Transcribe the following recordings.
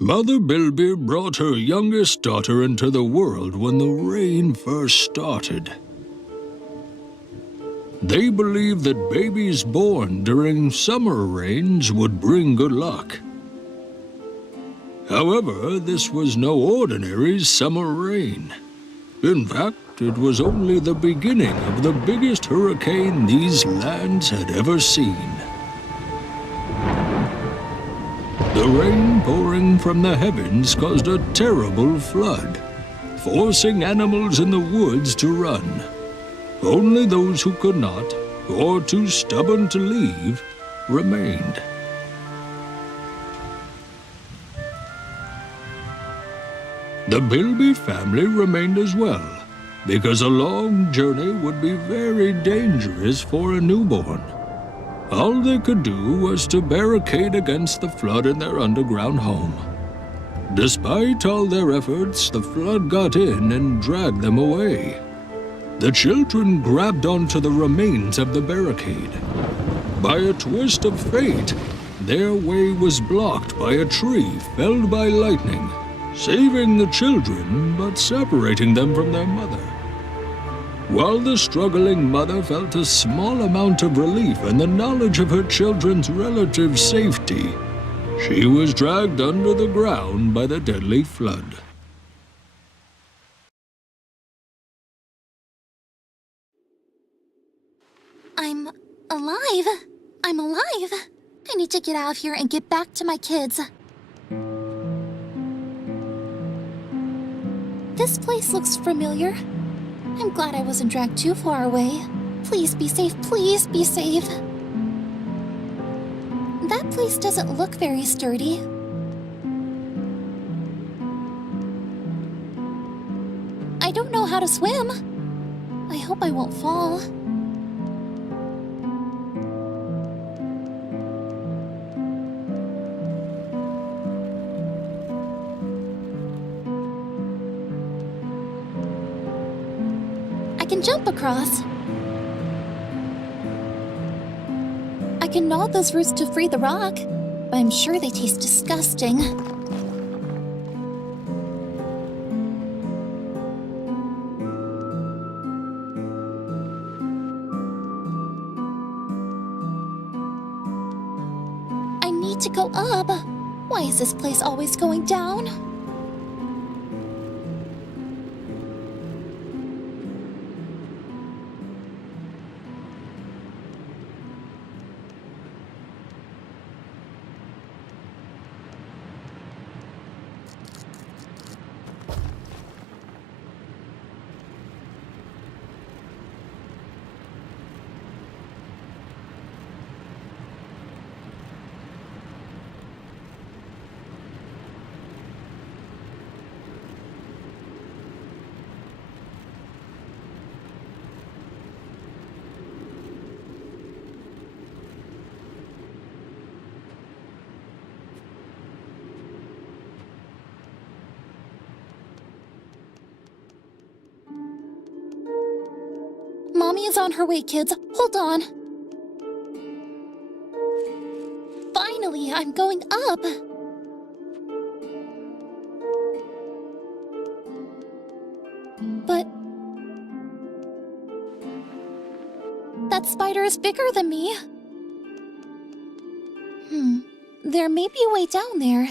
Mother Bilby brought her youngest daughter into the world when the rain first started. They believed that babies born during summer rains would bring good luck. However, this was no ordinary summer rain. In fact, it was only the beginning of the biggest hurricane these lands had ever seen. The rain pouring from the heavens caused a terrible flood, forcing animals in the woods to run. Only those who could not, or too stubborn to leave, remained. The Bilby family remained as well, because a long journey would be very dangerous for a newborn. All they could do was to barricade against the flood in their underground home. Despite all their efforts, the flood got in and dragged them away. The children grabbed onto the remains of the barricade. By a twist of fate, their way was blocked by a tree felled by lightning, saving the children but separating them from their mother. While the struggling mother felt a small amount of relief in the knowledge of her children's relative safety, she was dragged under the ground by the deadly flood. I'm alive! I'm alive! I need to get out of here and get back to my kids. This place looks familiar. I'm glad I wasn't dragged too far away. Please be safe, please be safe. That place doesn't look very sturdy. I don't know how to swim. I hope I won't fall. I can jump across. I can gnaw those roots to free the rock, but I'm sure they taste disgusting. I need to go up. Why is this place always going down? Mommy is on her way, kids. Hold on. Finally, I'm going up. But that spider is bigger than me. There may be a way down there.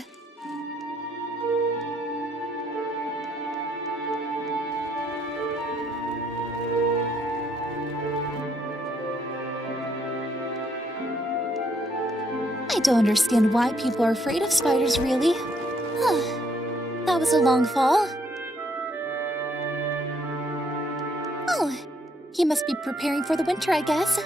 I don't understand why people are afraid of spiders, really. That was a long fall. Oh, he must be preparing for the winter, I guess.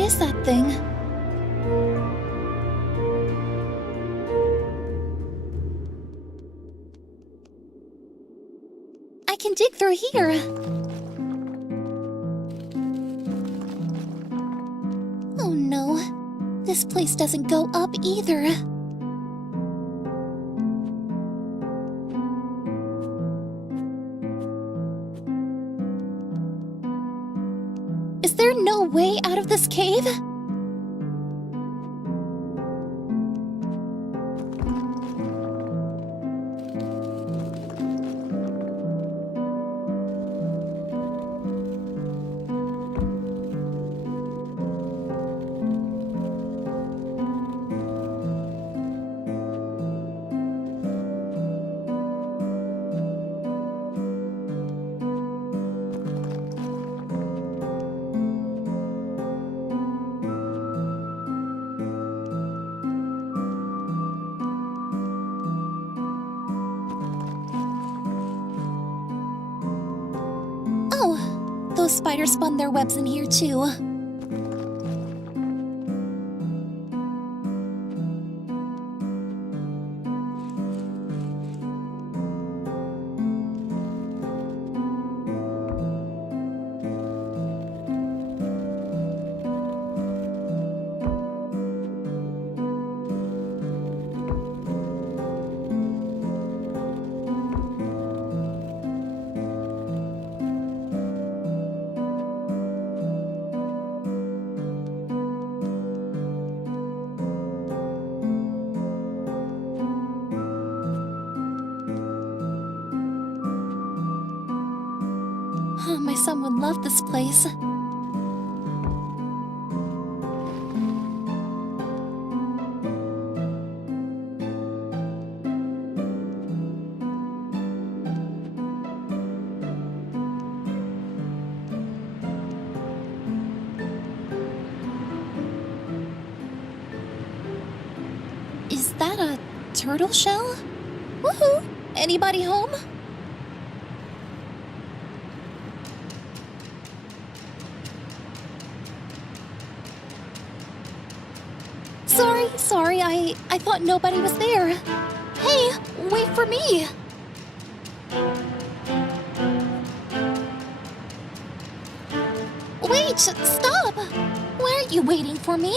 is that thing? I can dig through here. Oh no, this place doesn't go up either. Is there no way out of this cave? Oh, those spiders spun their webs in here too. My son would love this place. Is that a turtle shell? Woohoo! Anybody home? Sorry, I thought nobody was there. Hey, wait for me! Wait, stop! Why aren't you waiting for me?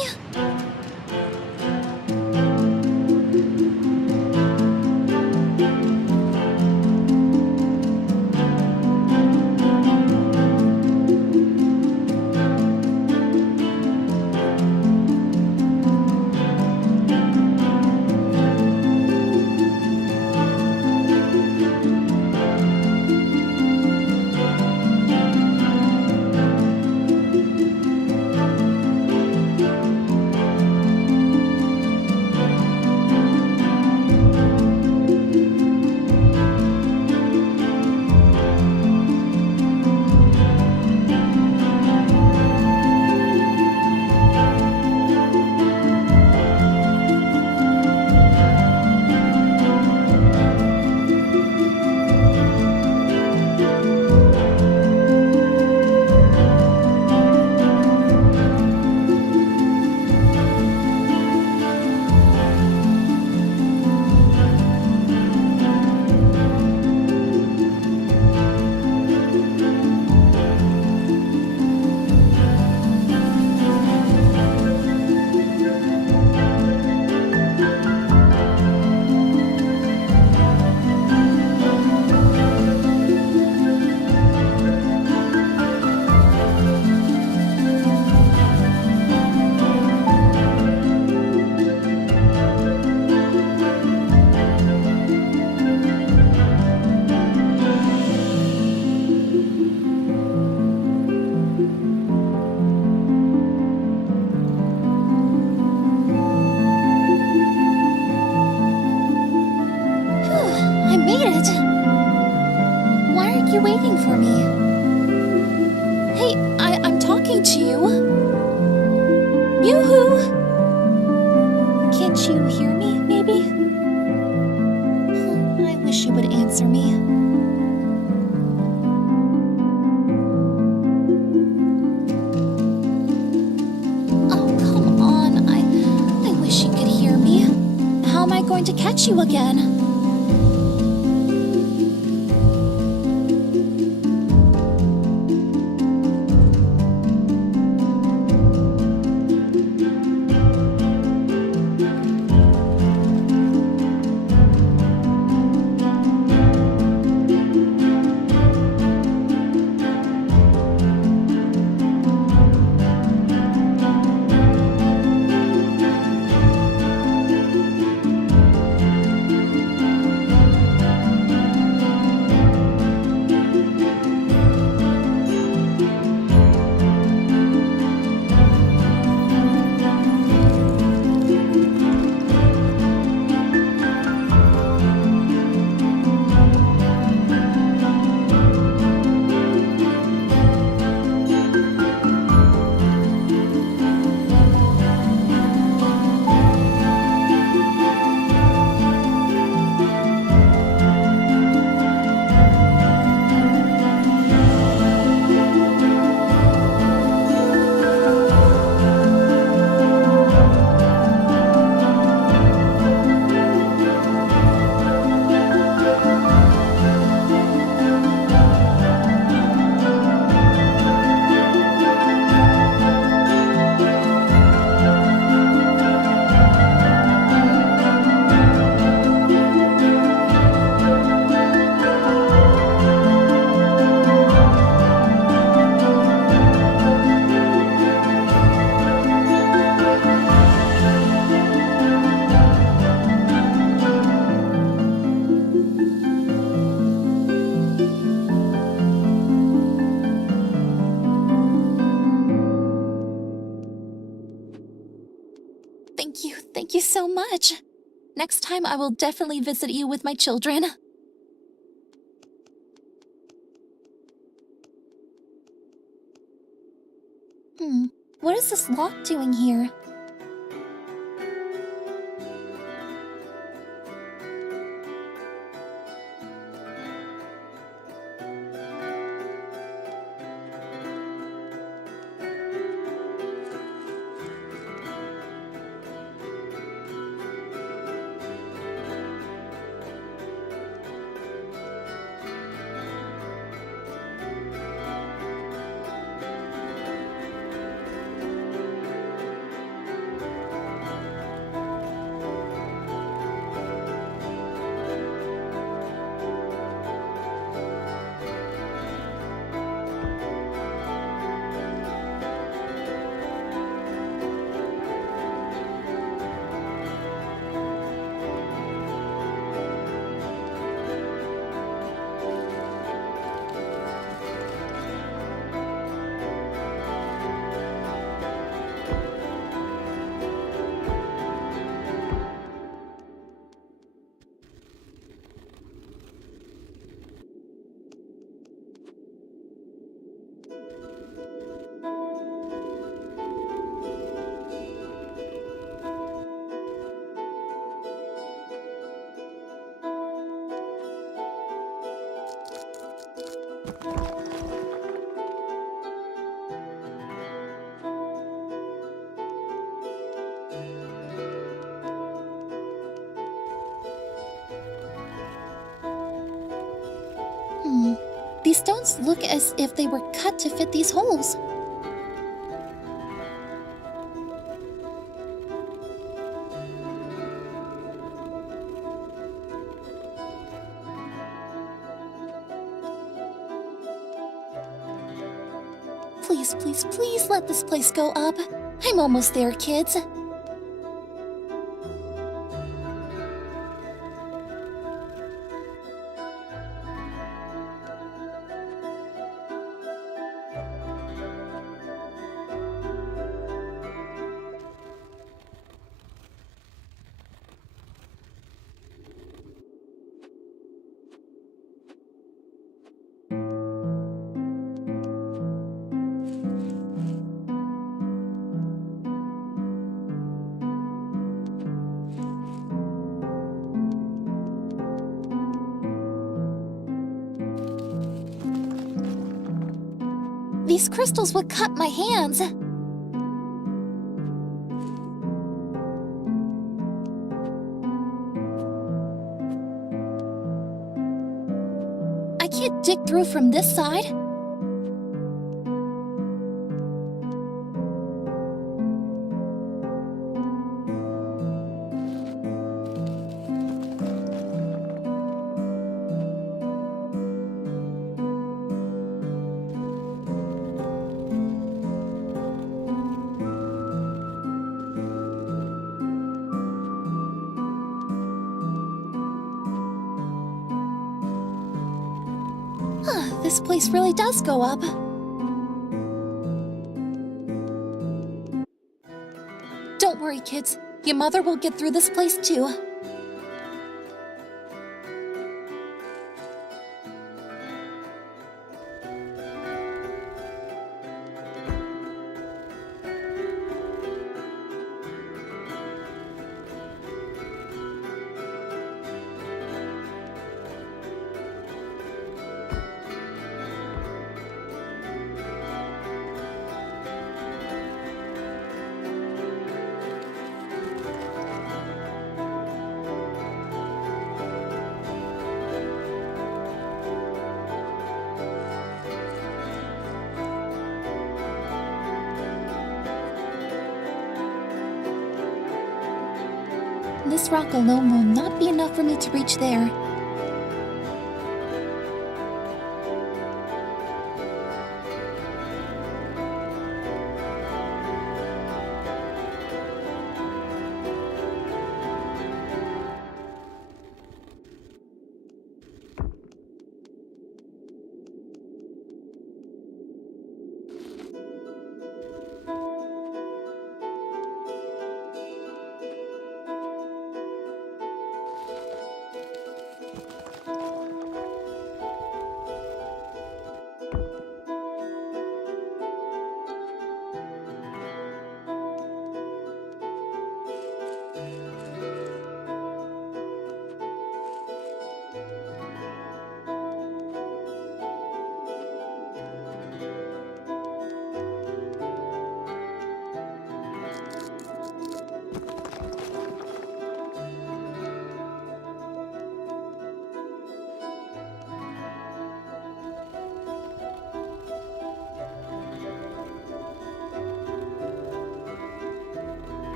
going to catch you again. Thank you so much. Next time I will definitely visit you with my children. What is this lock doing here? These stones look as if they were cut to fit these holes. Please, please, please let this place go up. I'm almost there, kids. These crystals would cut my hands. can't dig through from this side. This place really does go up. Don't worry, kids. Your mother will get through this place too. This rock alone will not be enough for me to reach there.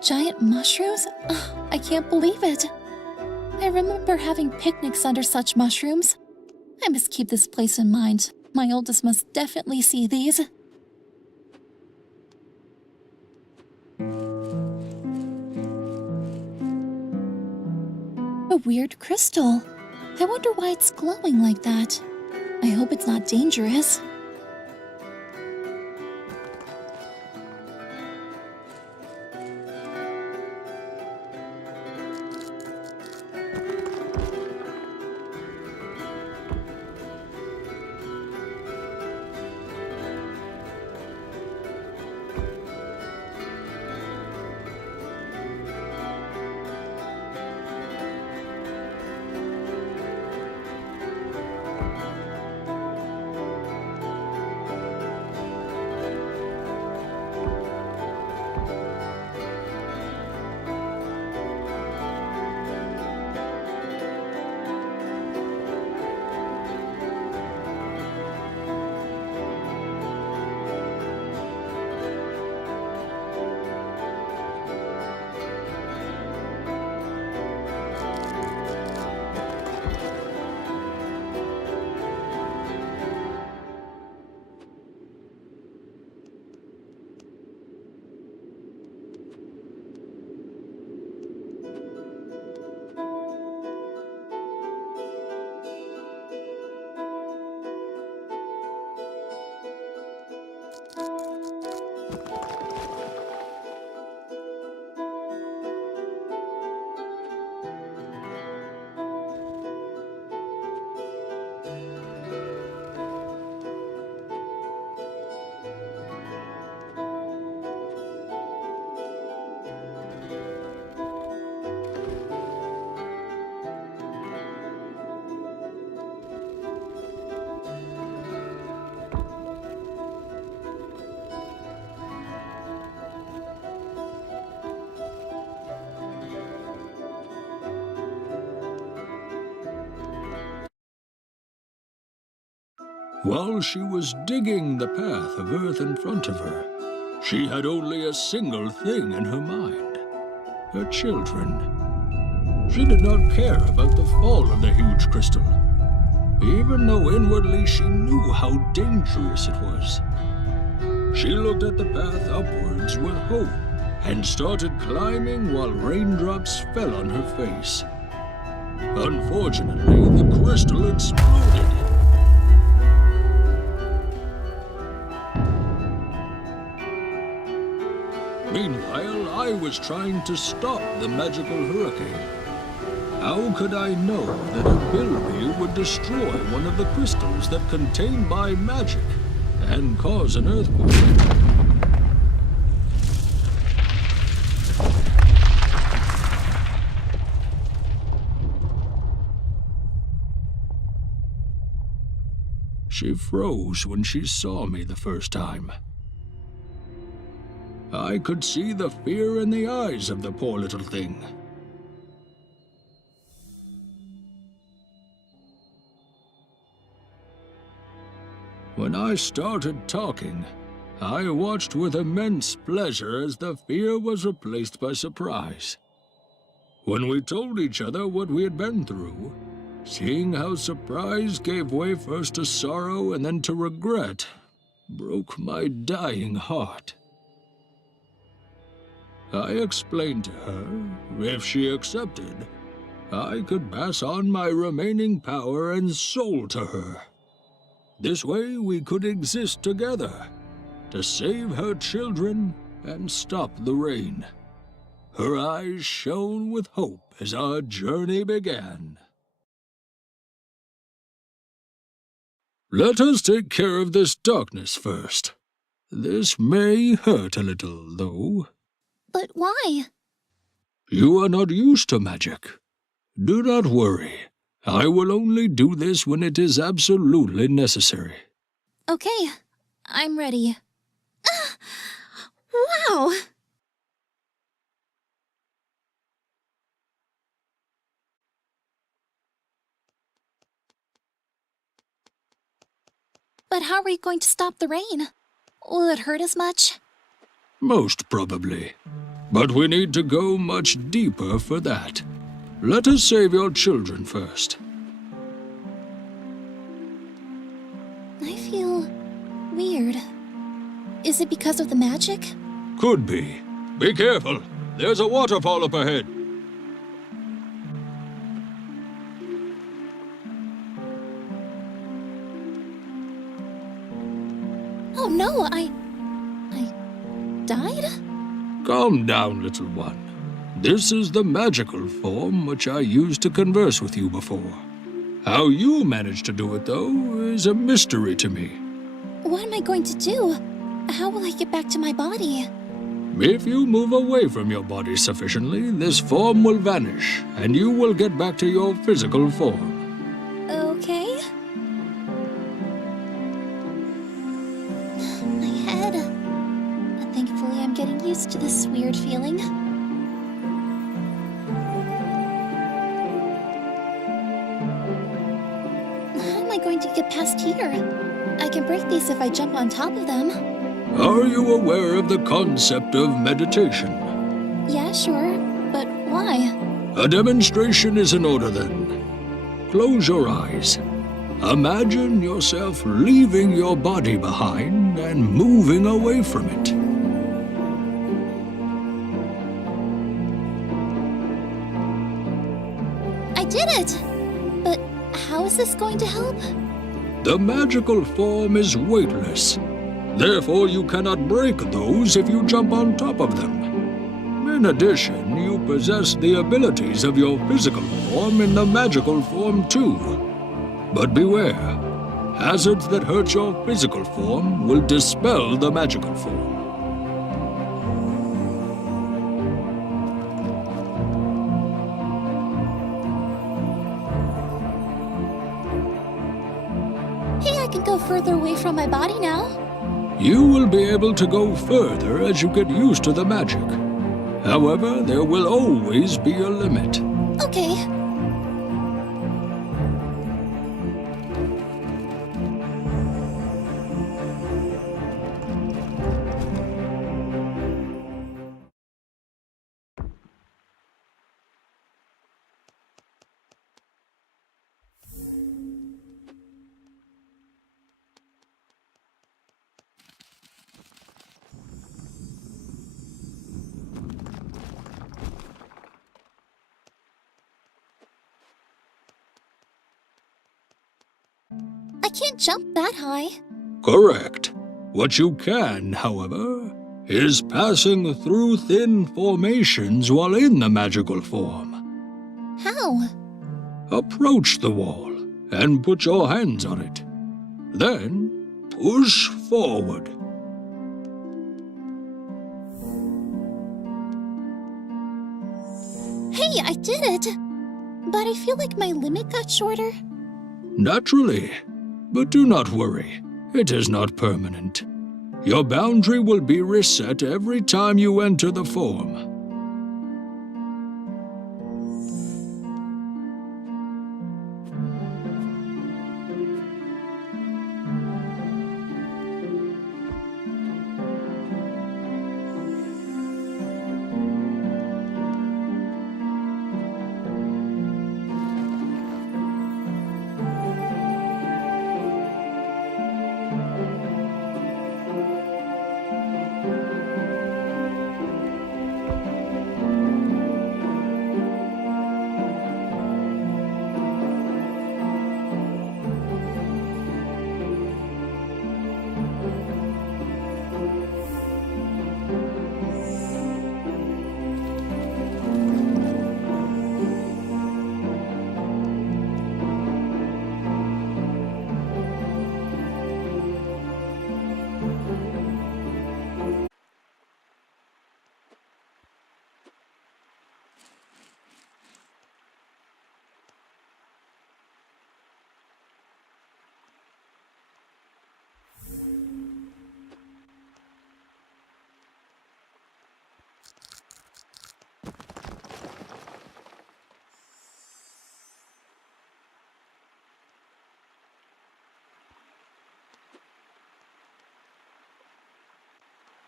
Giant mushrooms? Ugh, I can't believe it. I remember having picnics under such mushrooms. I must keep this place in mind. My oldest must definitely see these. A weird crystal. I wonder why it's glowing like that. I hope it's not dangerous. While she was digging the path of earth in front of her, she had only a single thing in her mind: her children. She did not care about the fall of the huge crystal, even though inwardly she knew how dangerous it was. She looked at the path upwards with hope and started climbing while raindrops fell on her face. Unfortunately, the crystal exploded. Meanwhile, I was trying to stop the magical hurricane. How could I know that a Bilby would destroy one of the crystals that contained my magic and cause an earthquake? She froze when she saw me the first time. I could see the fear in the eyes of the poor little thing. When I started talking, I watched with immense pleasure as the fear was replaced by surprise. When we told each other what we had been through, seeing how surprise gave way first to sorrow and then to regret, broke my dying heart. I explained to her, if she accepted, I could pass on my remaining power and soul to her. This way we could exist together, to save her children and stop the rain. Her eyes shone with hope as our journey began. Let us take care of this darkness first. This may hurt a little, though. But why? You are not used to magic. Do not worry. I will only do this when it is absolutely necessary. Okay, I'm ready. Wow! But how are we going to stop the rain? Will it hurt as much? Most probably. But we need to go much deeper for that. Let us save your children first. I feel weird. Is it because of the magic? Could be. Be careful. There's a waterfall up ahead. Oh no, I died? Calm down, little one. This is the magical form which I used to converse with you before. How you managed to do it, though, is a mystery to me. What am I going to do? How will I get back to my body? If you move away from your body sufficiently, this form will vanish, and you will get back to your physical form. Okay. My head. Thankfully, I'm getting used to this weird feeling. How am I going to get past here? I can break these if I jump on top of them. Are you aware of the concept of meditation? Yeah, sure. But why? A demonstration is in order, then. Close your eyes. Imagine yourself leaving your body behind and moving away from it. I did it! But how is this going to help? The magical form is weightless. Therefore, you cannot break those if you jump on top of them. In addition, you possess the abilities of your physical form in the magical form too. But beware, hazards that hurt your physical form will dispel the magical form. Hey, I can go further away from my body now. You will be able to go further as you get used to the magic. However, there will always be a limit. Okay. I can't jump that high. Correct. What you can, however, is passing through thin formations while in the magical form. How? Approach the wall and put your hands on it. Then, push forward. Hey, I did it! But I feel like my limit got shorter. Naturally. But do not worry. It is not permanent. Your boundary will be reset every time you enter the form.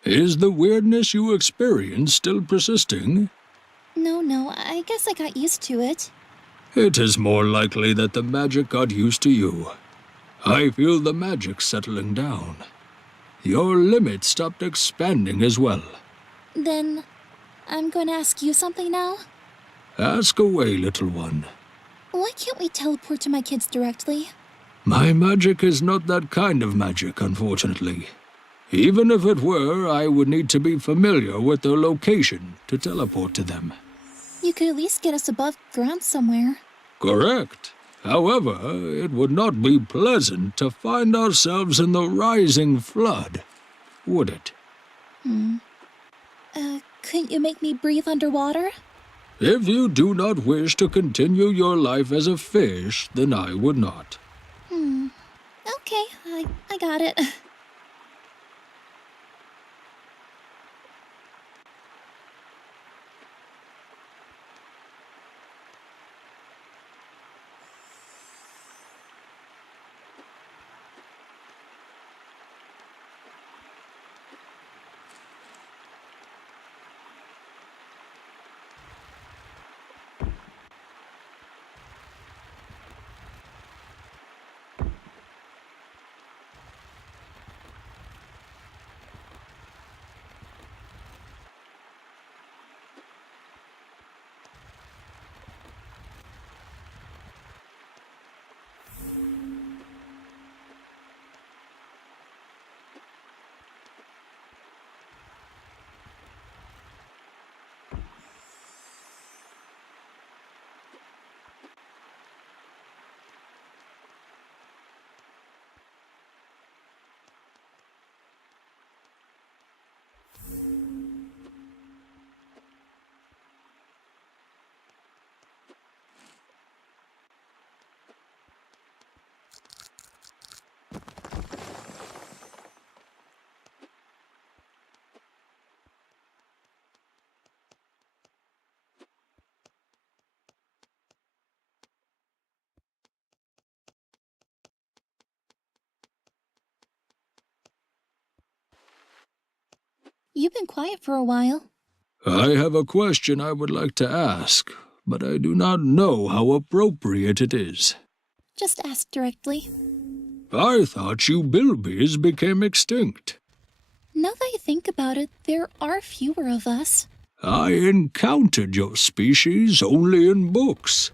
Is the weirdness you experienced still persisting? No, I guess I got used to it. It is more likely that the magic got used to you. I feel the magic settling down. Your limit stopped expanding as well. Then, I'm going to ask you something now? Ask away, little one. Why can't we teleport to my kids directly? My magic is not that kind of magic, unfortunately. Even if it were, I would need to be familiar with their location to teleport to them. You could at least get us above ground somewhere. Correct. However, it would not be pleasant to find ourselves in the rising flood, would it? Couldn't you make me breathe underwater? If you do not wish to continue your life as a fish, then I would not. Okay, I got it. You've been quiet for a while. I have a question I would like to ask, but I do not know how appropriate it is. Just ask directly. I thought you Bilbys became extinct. Now that I think about it, there are fewer of us. I encountered your species only in books.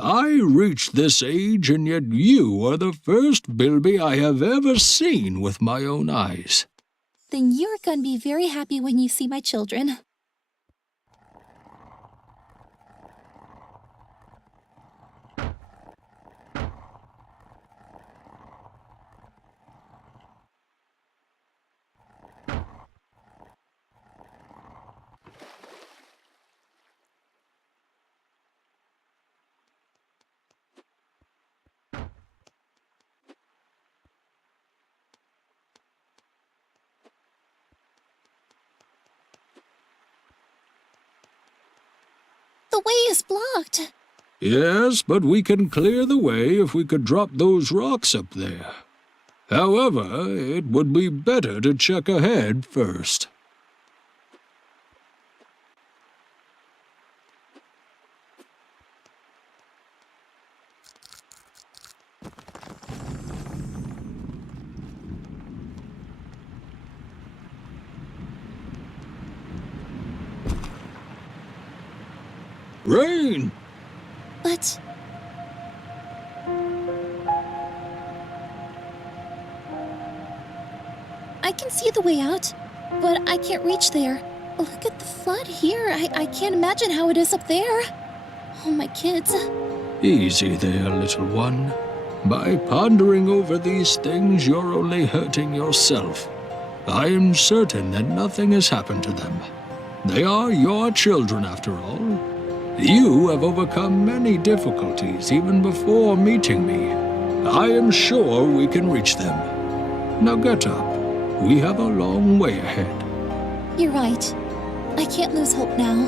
I reached this age, and yet you are the first Bilby I have ever seen with my own eyes. Then you're gonna be very happy when you see my children. The way is blocked. Yes, but we can clear the way if we could drop those rocks up there. However, it would be better to check ahead first. Rain! But... I can see the way out, but I can't reach there. Look at the flood here. I can't imagine how it is up there. Oh, my kids. Easy there, little one. By pondering over these things, you're only hurting yourself. I am certain that nothing has happened to them. They are your children, after all. You have overcome many difficulties even before meeting me. I am sure we can reach them. Now get up. We have a long way ahead. You're right. I can't lose hope now.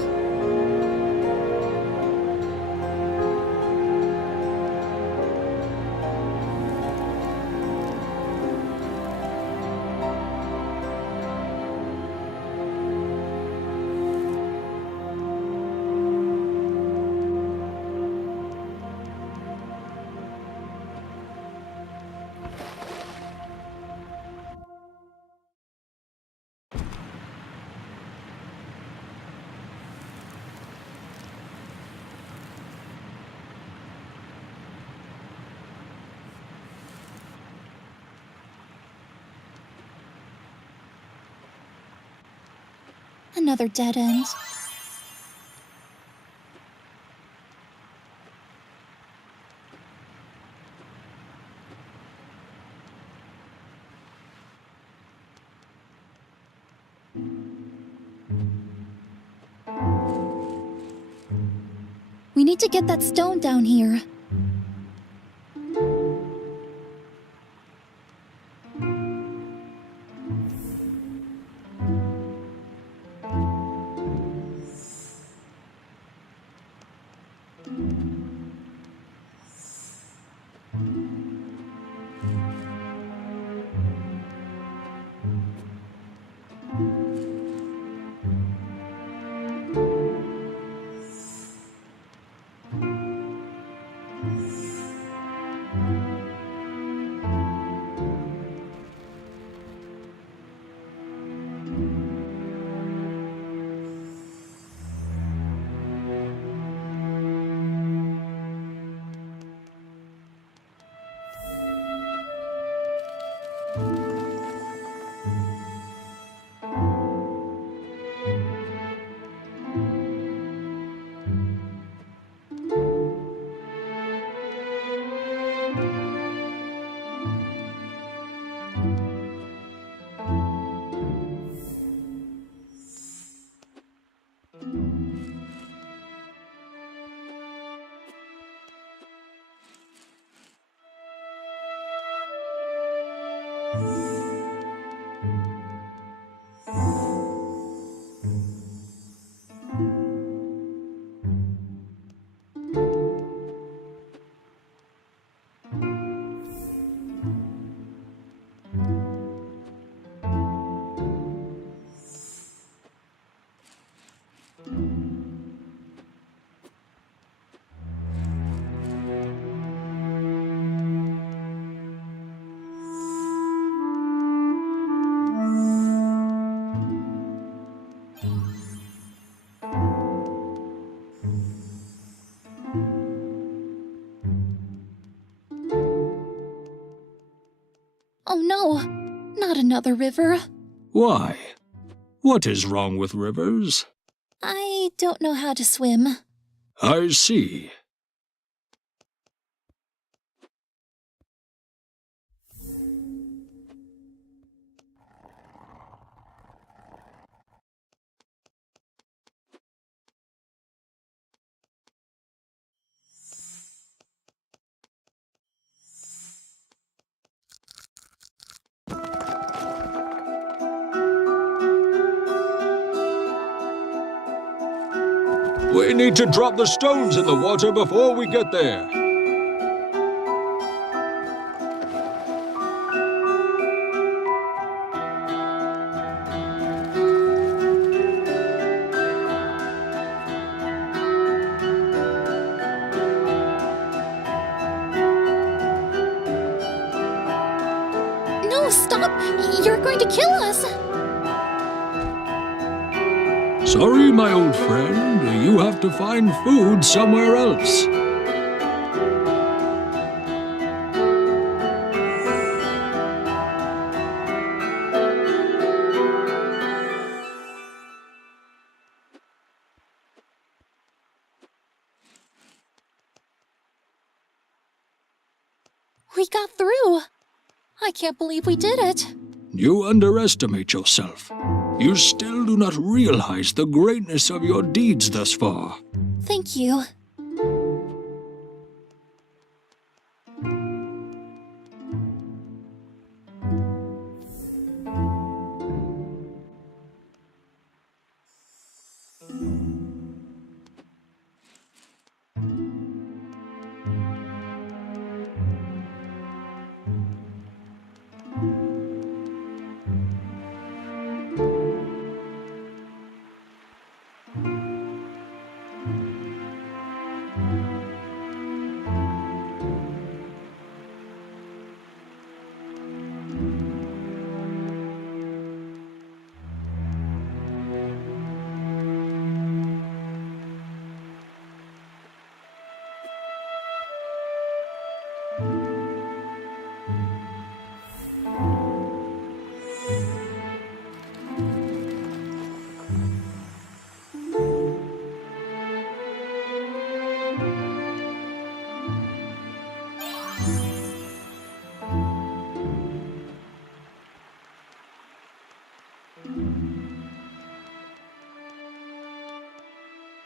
Another dead end. We need to get that stone down here. Oh no, not another river. Why? What is wrong with rivers? I don't know how to swim. I see. We need to drop the stones in the water before we get there. No, stop! You're going to kill us! Sorry, my old friend. You have to find food somewhere else. We got through! I can't believe we did it! You underestimate yourself. You still do not realize the greatness of your deeds thus far. Thank you.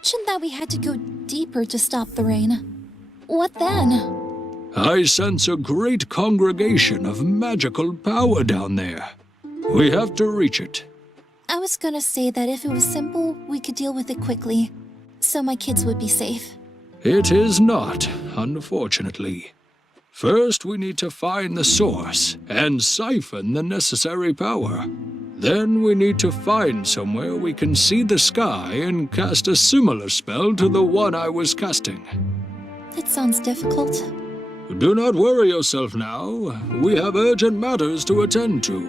Mentioned that we had to go deeper to stop the rain. What then? I sense a great congregation of magical power down there. We have to reach it. I was gonna say that if it was simple, we could deal with it quickly, so my kids would be safe. It is not, unfortunately. First, we need to find the source and siphon the necessary power. Then we need to find somewhere we can see the sky and cast a similar spell to the one I was casting. That sounds difficult. Do not worry yourself now. We have urgent matters to attend to.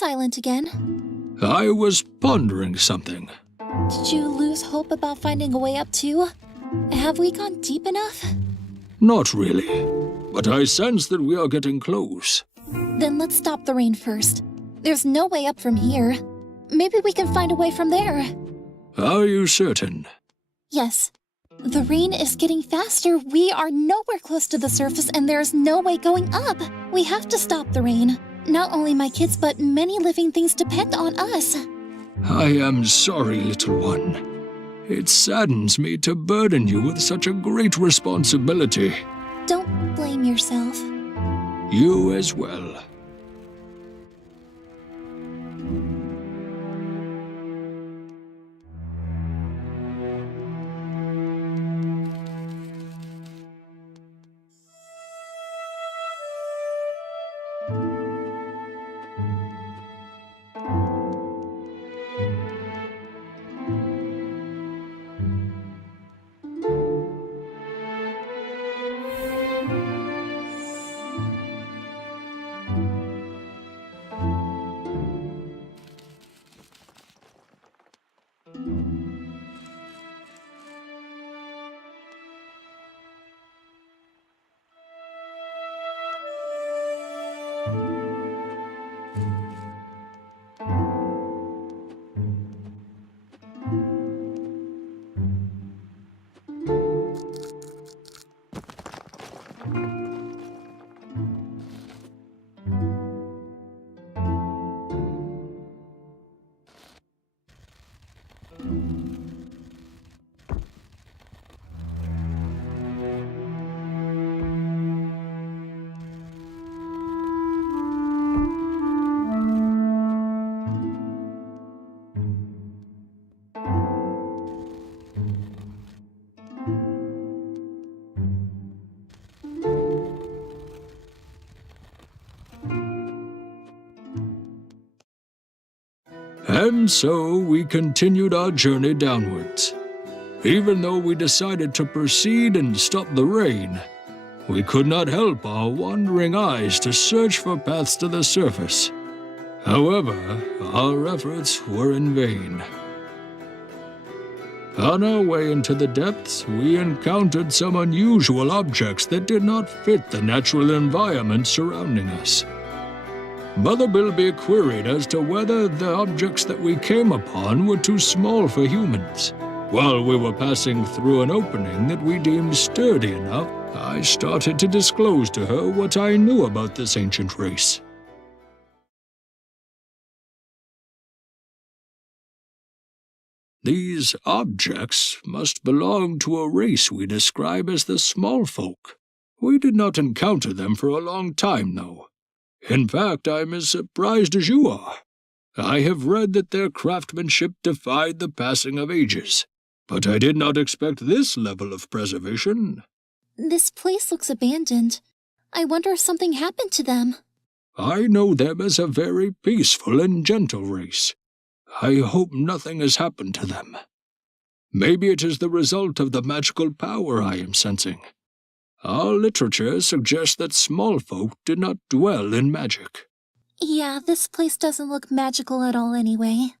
silent again? I was pondering something. Did you lose hope about finding a way up too? Have we gone deep enough? Not really, but I sense that we are getting close. Then let's stop the rain first. There's no way up from here. Maybe we can find a way from there. Are you certain? Yes. The rain is getting faster. We are nowhere close to the surface, and there's no way going up. We have to stop the rain. Not only my kids, but many living things depend on us. I am sorry, little one. It saddens me to burden you with such a great responsibility. Don't blame yourself. You as well. And so we continued our journey downwards. Even though we decided to proceed and stop the rain, we could not help our wandering eyes to search for paths to the surface. However, our efforts were in vain. On our way into the depths, we encountered some unusual objects that did not fit the natural environment surrounding us. Mother Bilby queried as to whether the objects that we came upon were too small for humans. While we were passing through an opening that we deemed sturdy enough, I started to disclose to her what I knew about this ancient race. These objects must belong to a race we describe as the small folk. We did not encounter them for a long time, though. In fact, I'm as surprised as you are. I have read that their craftsmanship defied the passing of ages, but I did not expect this level of preservation. This place looks abandoned. I wonder if something happened to them. I know them as a very peaceful and gentle race. I hope nothing has happened to them. Maybe it is the result of the magical power I am sensing. Our literature suggests that small folk did not dwell in magic. Yeah, this place doesn't look magical at all anyway.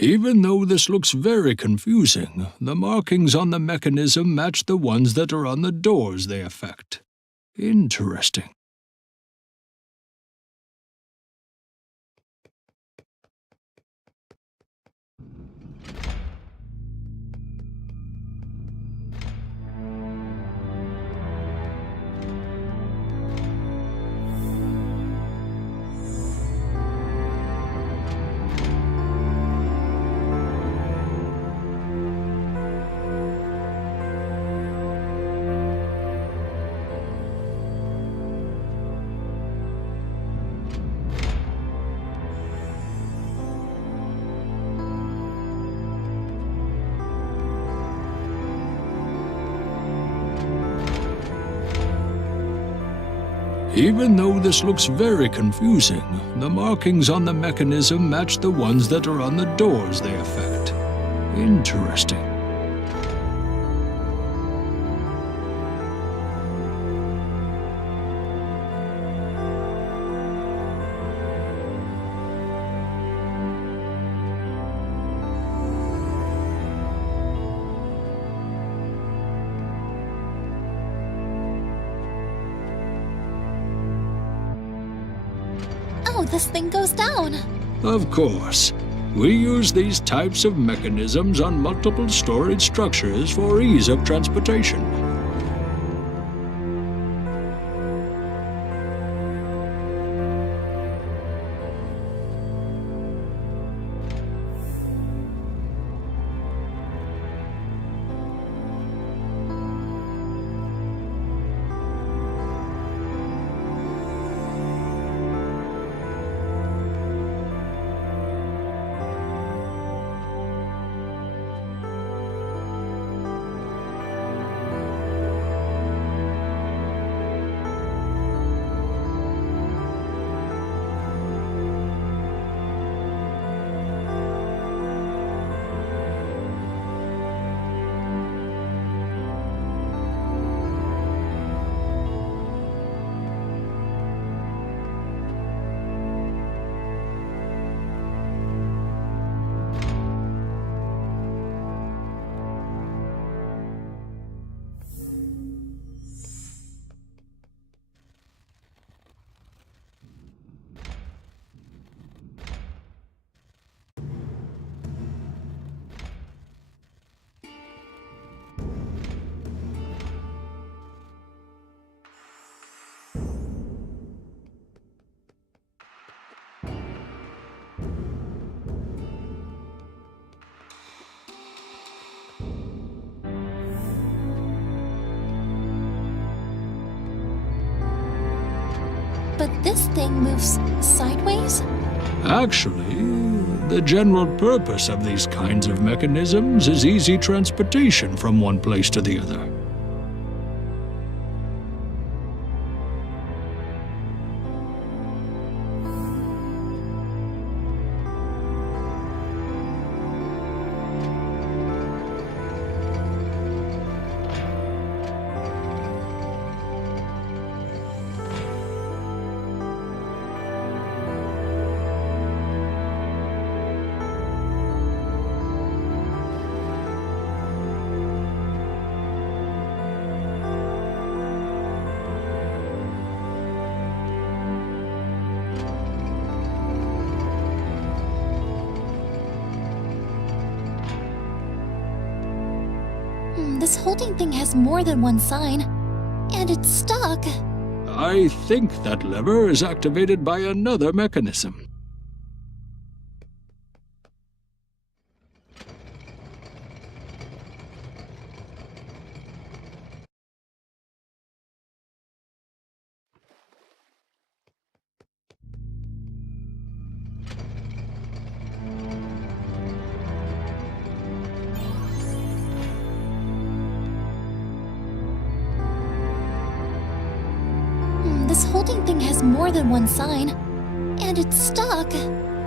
Even though this looks very confusing, the markings on the mechanism match the ones that are on the doors they affect. Interesting. Even though this looks very confusing, the markings on the mechanism match the ones that are on the doors they affect. Interesting. this thing goes down. Of course. We use these types of mechanisms on multiple storage structures for ease of transportation. But this thing moves sideways? Actually, the general purpose of these kinds of mechanisms is easy transportation from one place to the other. This holding thing has more than one sign, and it's stuck. I think that lever is activated by another mechanism. This holding thing has more than one sign, and it's stuck.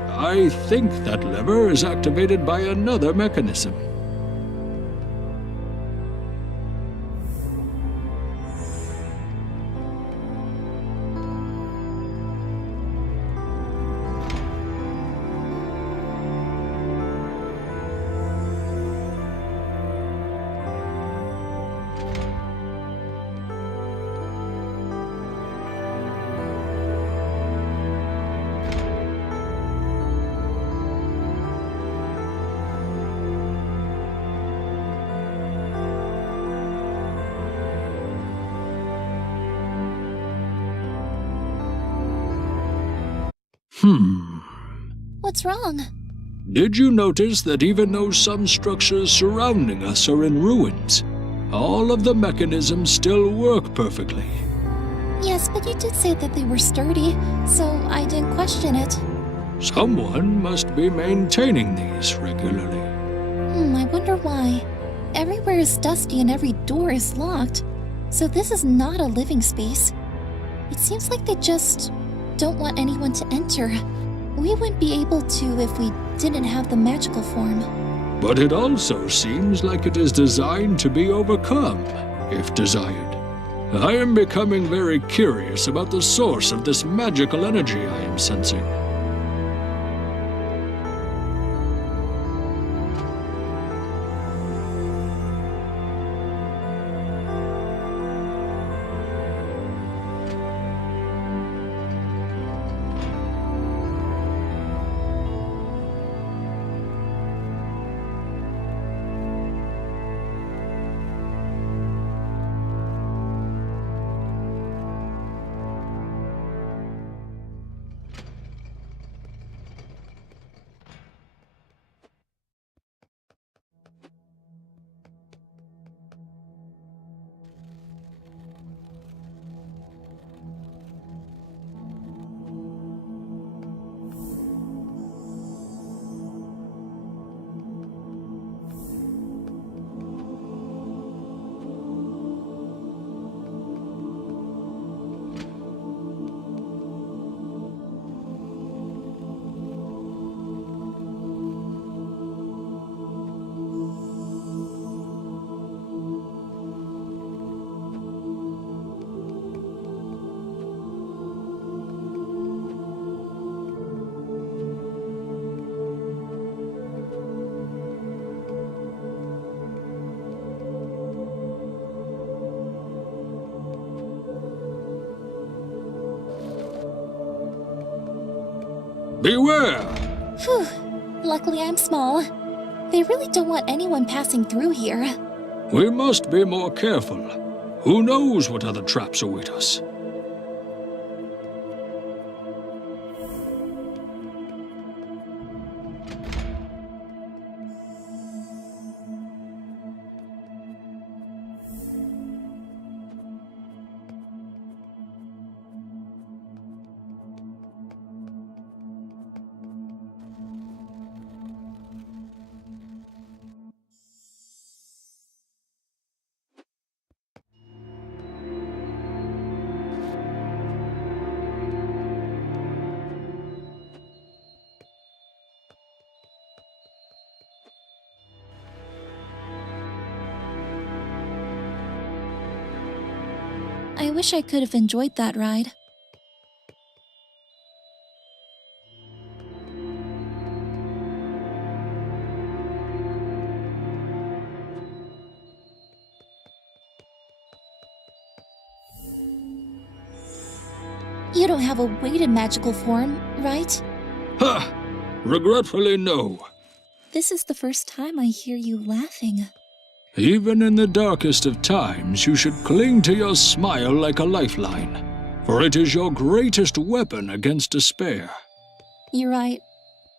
I think that lever is activated by another mechanism. What's wrong? Did you notice that even though some structures surrounding us are in ruins, all of the mechanisms still work perfectly? Yes, but you did say that they were sturdy, so I didn't question it. Someone must be maintaining these regularly. I wonder why. Everywhere is dusty and every door is locked, so this is not a living space. It seems like they just don't want anyone to enter. We wouldn't be able to if we didn't have the magical form. But it also seems like it is designed to be overcome, if desired. I am becoming very curious about the source of this magical energy I am sensing. Beware! Phew. Luckily I'm small. They really don't want anyone passing through here. We must be more careful. Who knows what other traps await us? I wish I could have enjoyed that ride. You don't have a weighted magical form, right? Ha! Regretfully, no. This is the first time I hear you laughing. Even in the darkest of times, you should cling to your smile like a lifeline, for it is your greatest weapon against despair. You're right.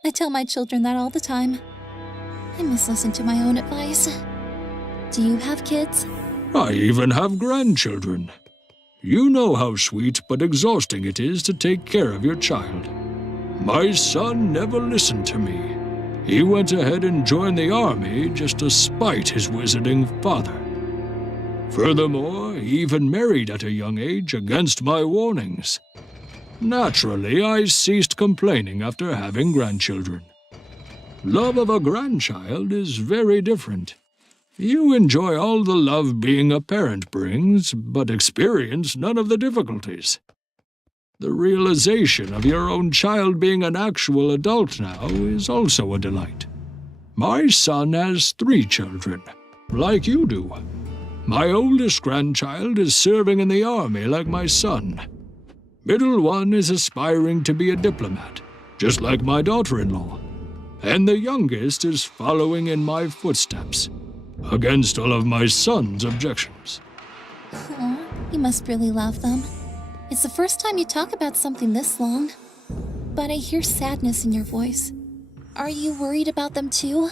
I tell my children that all the time. I must listen to my own advice. Do you have kids? I even have grandchildren. You know how sweet but exhausting it is to take care of your child. My son never listened to me. He went ahead and joined the army just to spite his wizarding father. Furthermore, he even married at a young age against my warnings. Naturally, I ceased complaining after having grandchildren. Love of a grandchild is very different. You enjoy all the love being a parent brings, but experience none of the difficulties. The realization of your own child being an actual adult now is also a delight. My son has 3 children, like you do. My oldest grandchild is serving in the army like my son. Middle one is aspiring to be a diplomat, just like my daughter-in-law. And the youngest is following in my footsteps, against all of my son's objections. Aw, you must really love them. It's the first time you talk about something this long. But I hear sadness in your voice. Are you worried about them too?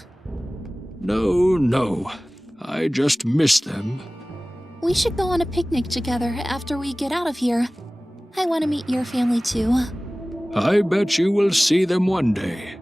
No. I just miss them. We should go on a picnic together after we get out of here. I want to meet your family too. I bet you will see them one day.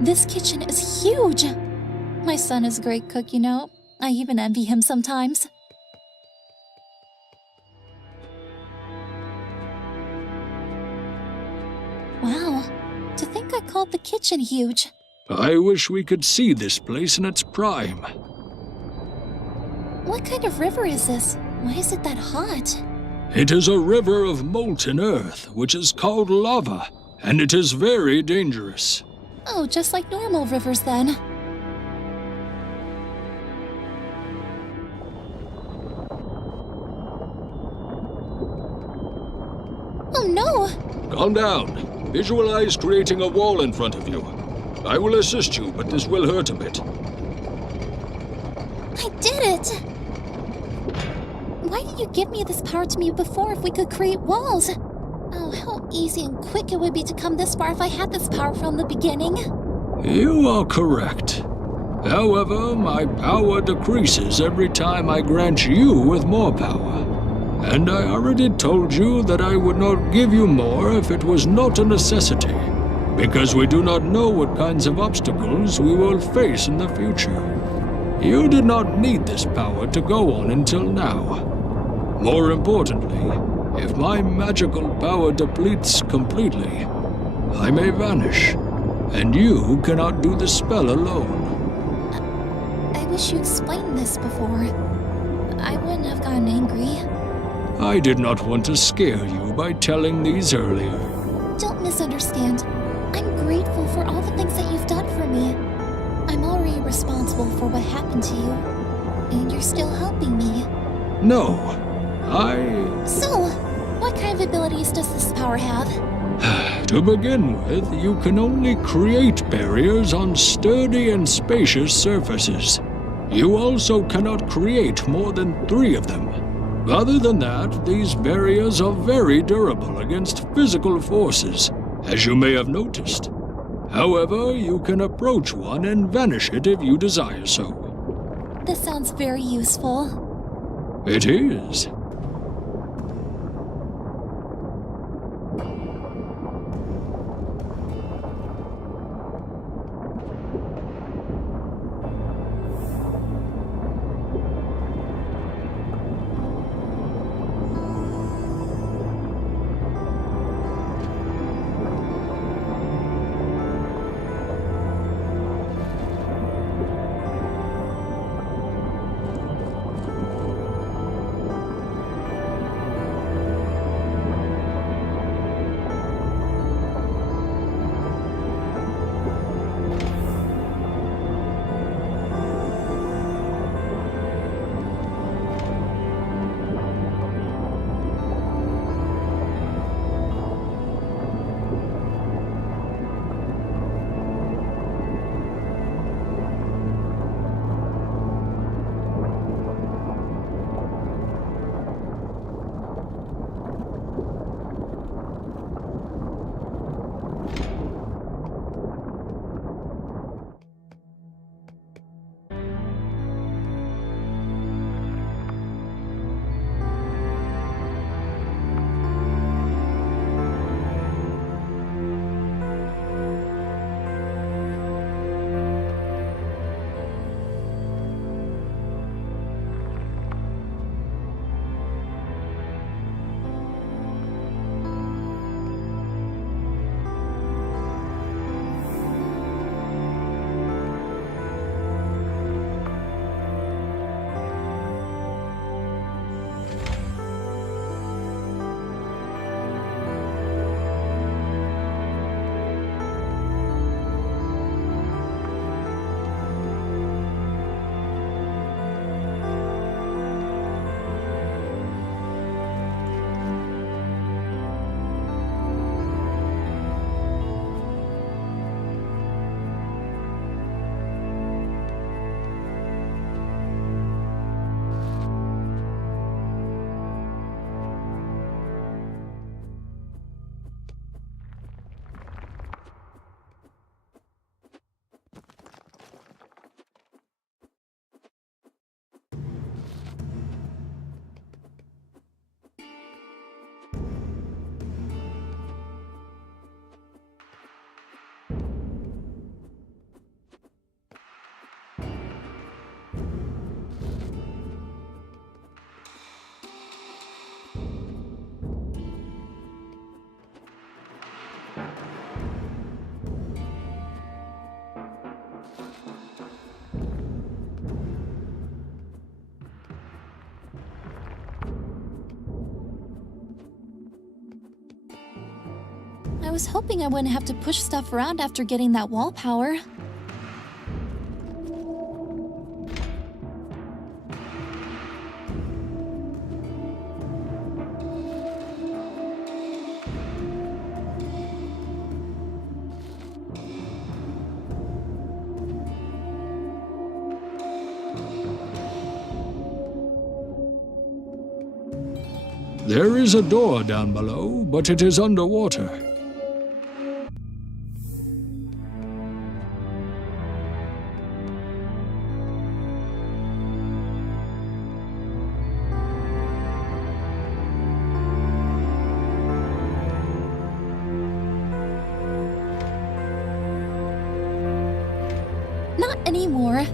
This kitchen is huge. My son is a great cook, you know. I even envy him sometimes. Wow, to think I called the kitchen huge. I wish we could see this place in its prime. What kind of river is this? Why is it that hot? It is a river of molten earth, which is called lava, and it is very dangerous. Oh, just like normal rivers then. Oh no! Calm down. Visualize creating a wall in front of you. I will assist you, but this will hurt a bit. I did it! Why didn't you give me this power to me before if we could create walls? Oh, how easy and quick it would be to come this far if I had this power from the beginning. You are correct. However, my power decreases every time I grant you with more power. And I already told you that I would not give you more if it was not a necessity, because we do not know what kinds of obstacles we will face in the future. You did not need this power to go on until now. More importantly, if my magical power depletes completely, I may vanish, and you cannot do the spell alone. I wish you explained this before. I wouldn't have gotten angry. I did not want to scare you by telling these earlier. Don't misunderstand. I'm grateful for all the things that you've done for me. I'm already responsible for what happened to you, and you're still helping me. No, So, what kind of abilities does this power have? To begin with, you can only create barriers on sturdy and spacious surfaces. You also cannot create more than 3 of them. Other than that, these barriers are very durable against physical forces, as you may have noticed. However, you can approach one and vanish it if you desire so. This sounds very useful. It is. was hoping I wouldn't have to push stuff around after getting that wall power. There is a door down below, but it is underwater. Not anymore.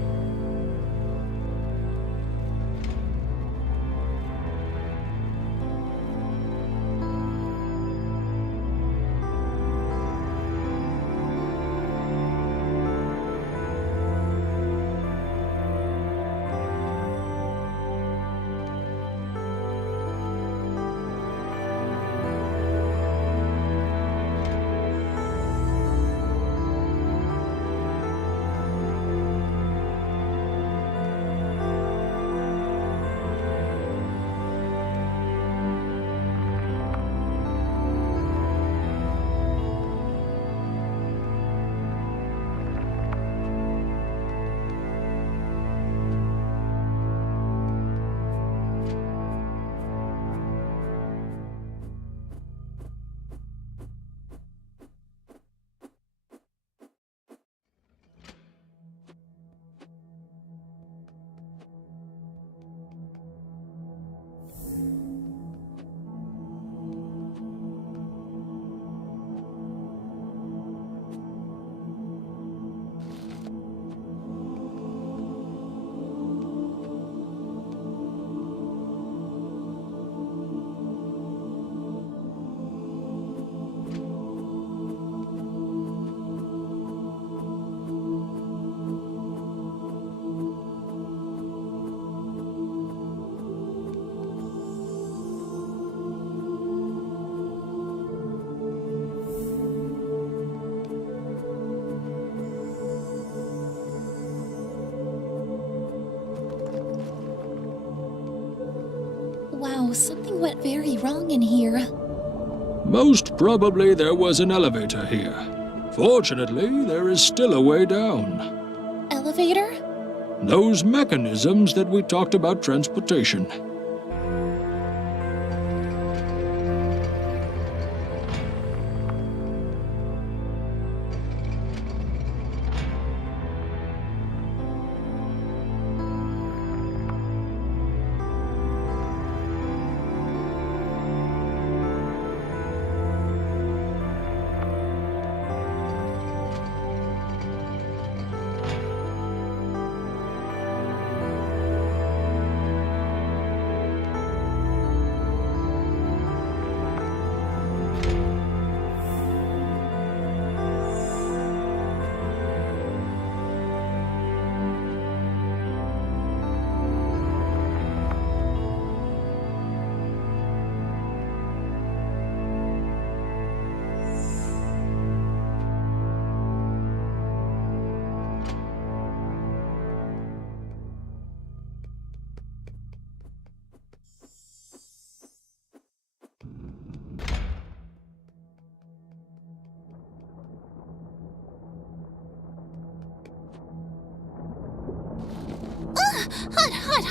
Wow, something went very wrong in here. Most probably there was an elevator here. Fortunately, there is still a way down. Elevator? Those mechanisms that we talked about transportation.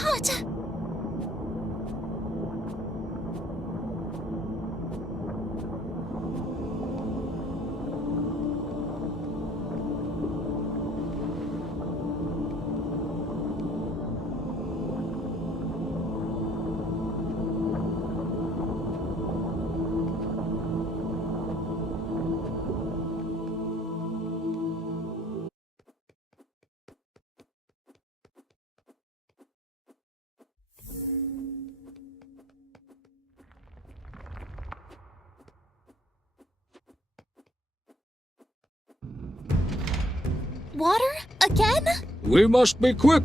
Hot! Water? Again? We must be quick.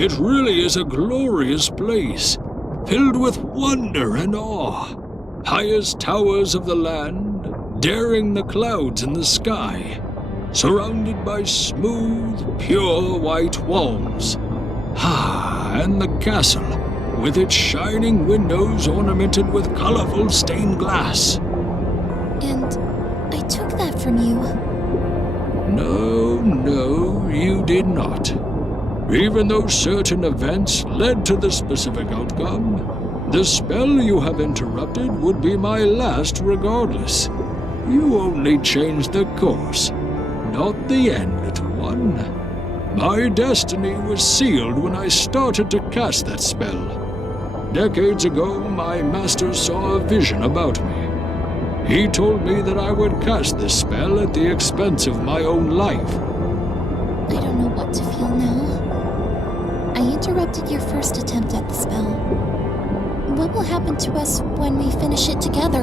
It really is a glorious place, filled with wonder and awe. Highest towers of the land, daring the clouds in the sky, surrounded by smooth, pure white walls. And the castle, with its shining windows ornamented with colorful stained glass. And I took that from you. No, you did not. Even though certain events led to the specific outcome, the spell you have interrupted would be my last regardless. You only changed the course, not the end, little one. My destiny was sealed when I started to cast that spell. Decades ago, my master saw a vision about me. He told me that I would cast this spell at the expense of my own life. I don't know what to feel now. I interrupted your first attempt at the spell. What will happen to us when we finish it together?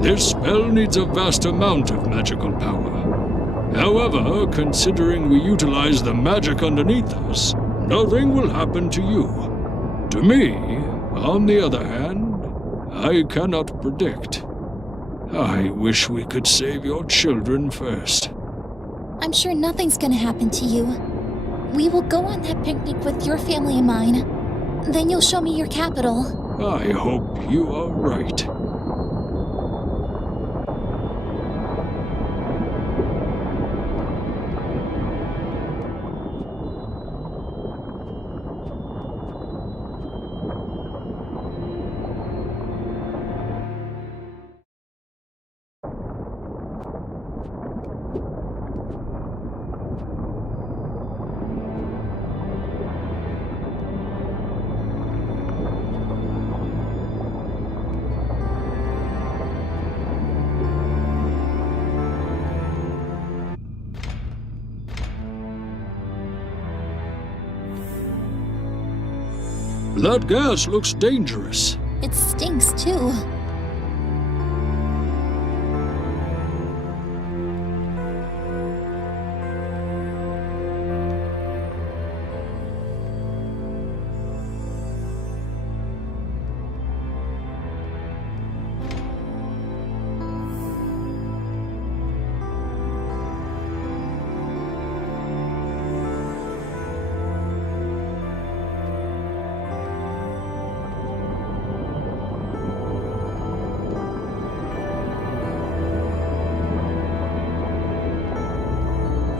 This spell needs a vast amount of magical power. However, considering we utilize the magic underneath us, nothing will happen to you. To me, on the other hand, I cannot predict. I wish we could save your children first. I'm sure nothing's gonna happen to you. We will go on that picnic with your family and mine. Then you'll show me your capital. I hope you are right. That gas looks dangerous. It stinks, too.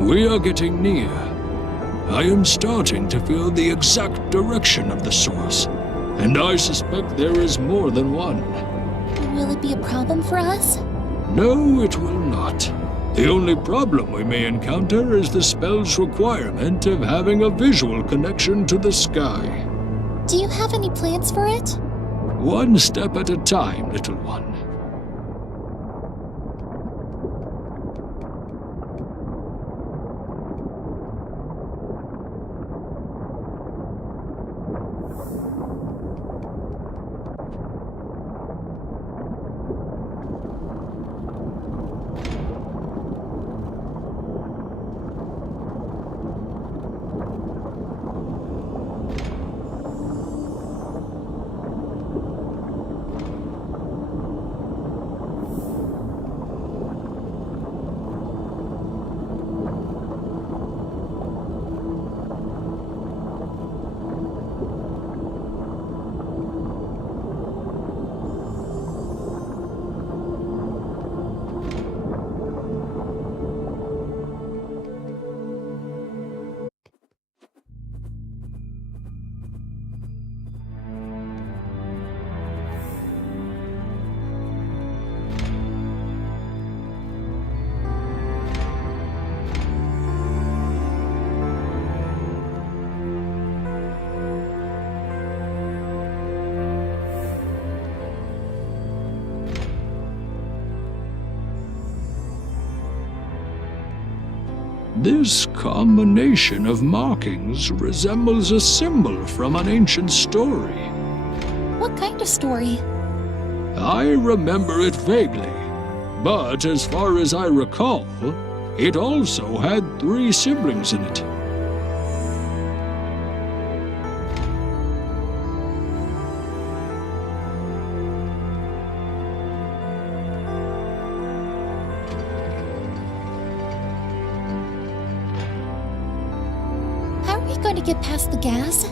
We are getting near. I am starting to feel the exact direction of the source, and I suspect there is more than one. Will it be a problem for us? No, it will not. The only problem we may encounter is the spell's requirement of having a visual connection to the sky. Do you have any plans for it? One step at a time, little one. This combination of markings resembles a symbol from an ancient story. What kind of story? I remember it vaguely, but as far as I recall, it also had 3 siblings in it. get past the gas?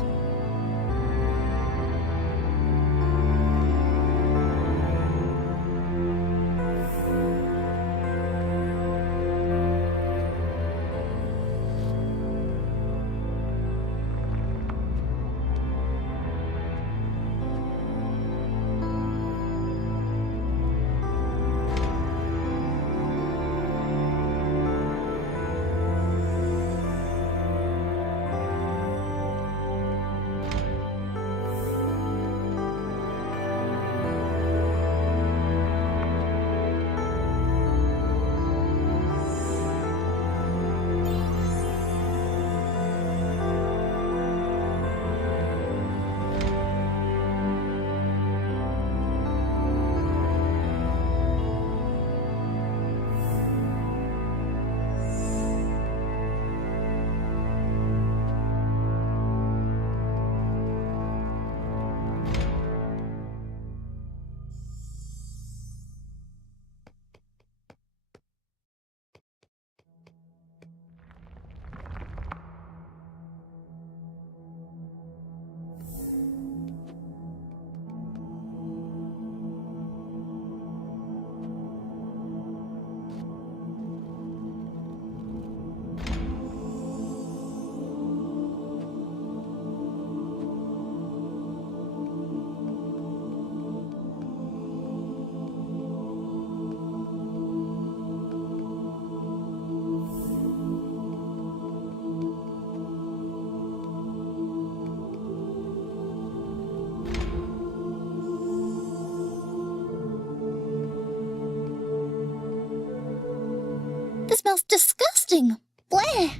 This smells disgusting. Bleh.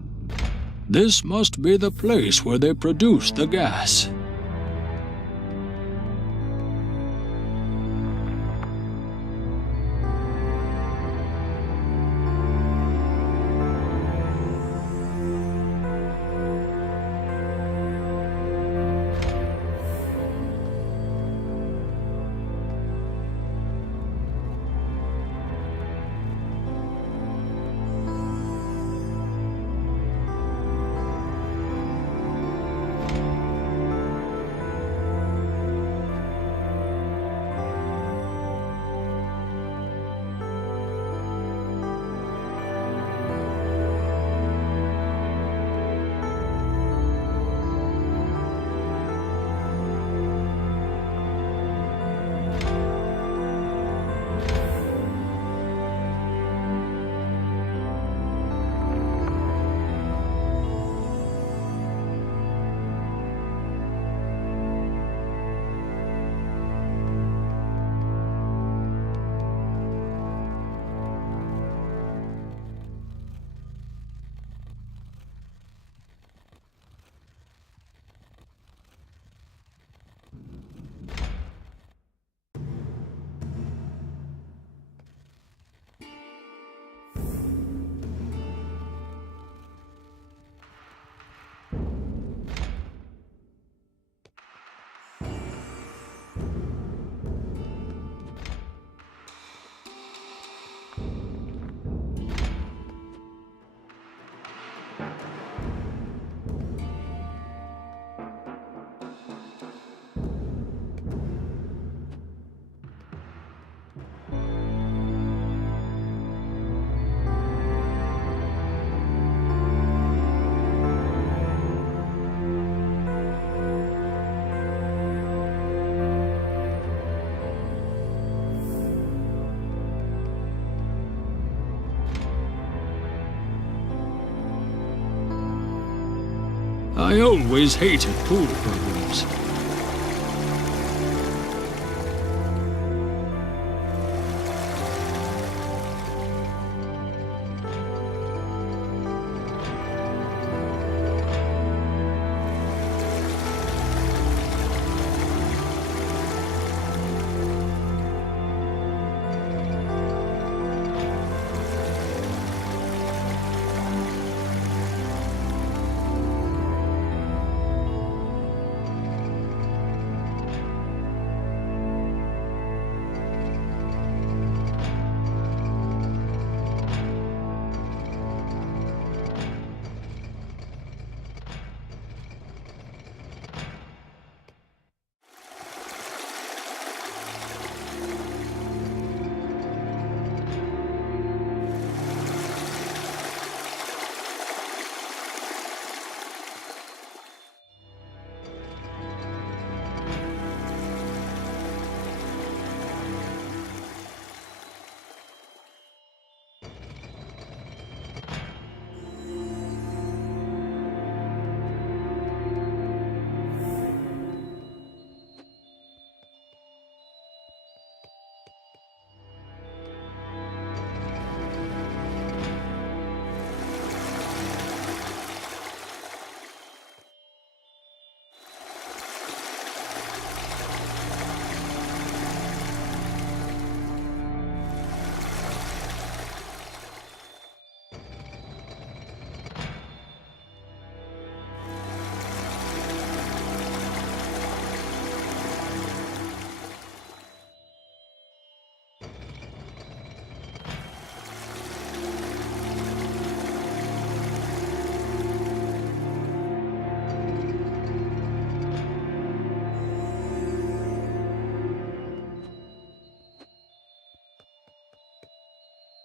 This must be the place where they produce the gas. I always hated pool programs.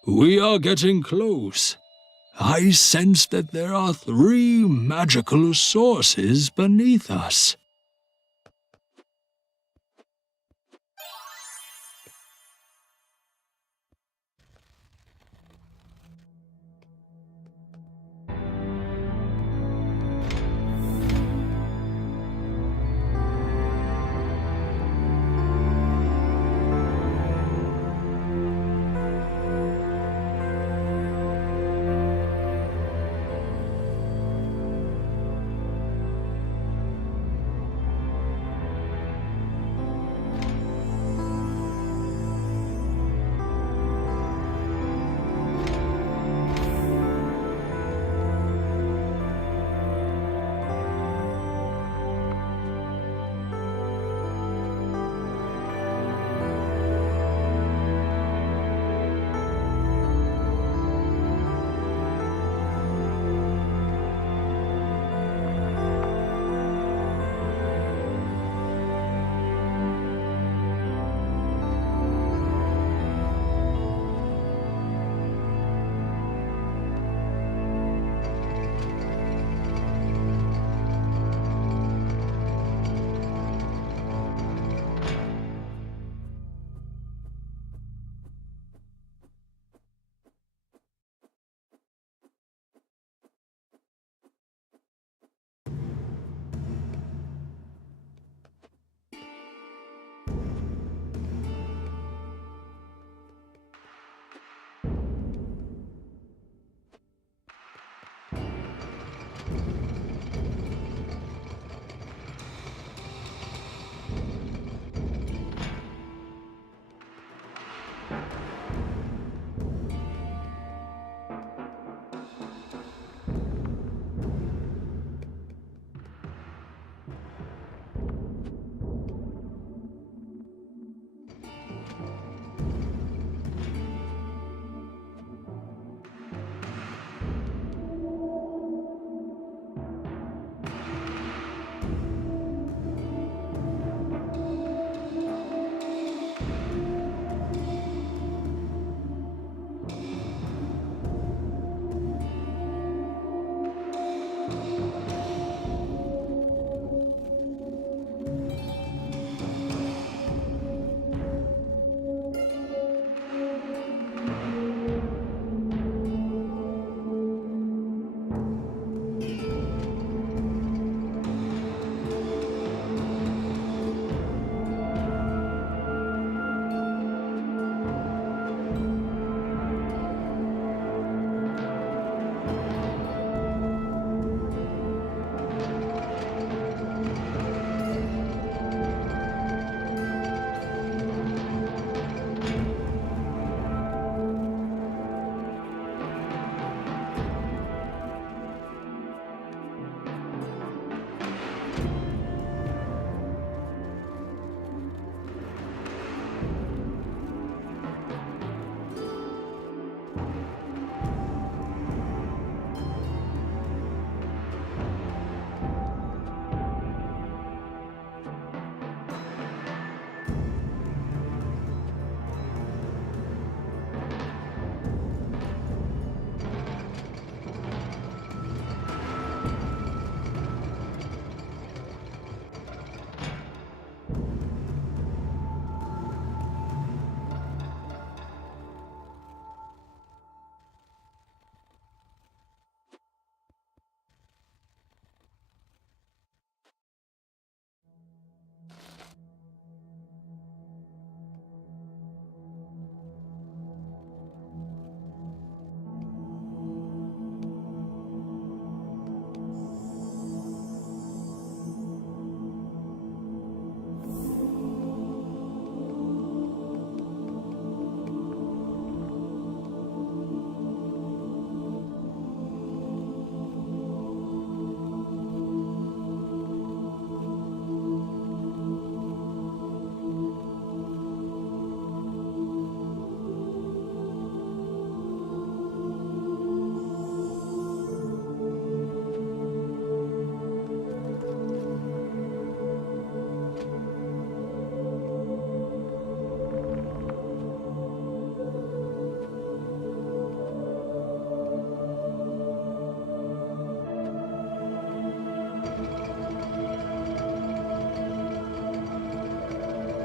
We are getting close. I sense that there are 3 magical sources beneath us.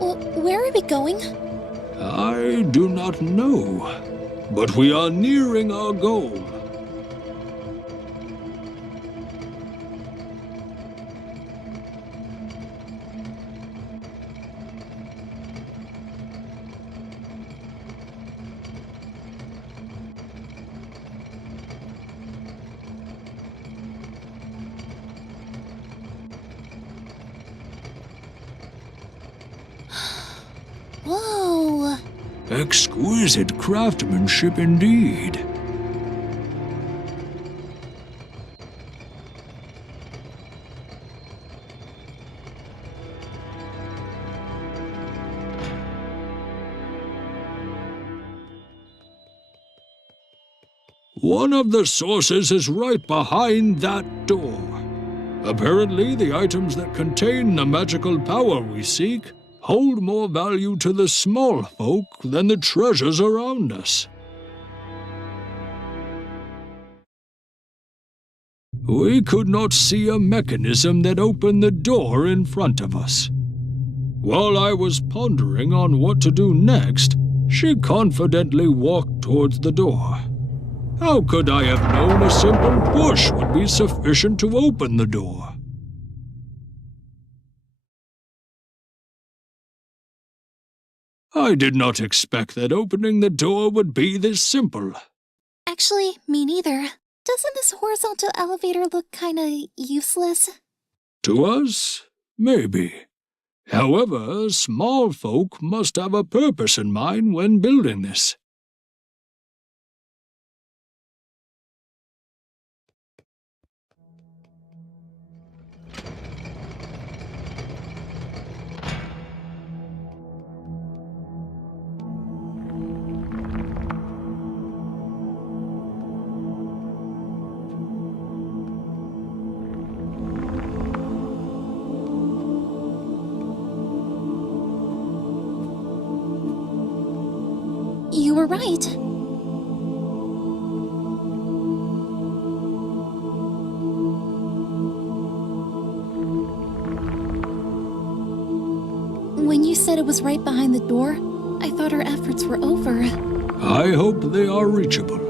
Where are we going? I do not know, but we are nearing our goal. Whoa! Exquisite craftsmanship indeed. One of the sources is right behind that door. Apparently, the items that contain the magical power we seek hold more value to the small folk than the treasures around us. We could not see a mechanism that opened the door in front of us. While I was pondering on what to do next, she confidently walked towards the door. How could I have known a simple push would be sufficient to open the door? I did not expect that opening the door would be this simple. Actually, me neither. Doesn't this horizontal elevator look kinda useless? To us, maybe. However, small folk must have a purpose in mind when building this. You were right. When you said it was right behind the door, I thought our efforts were over. I hope they are reachable.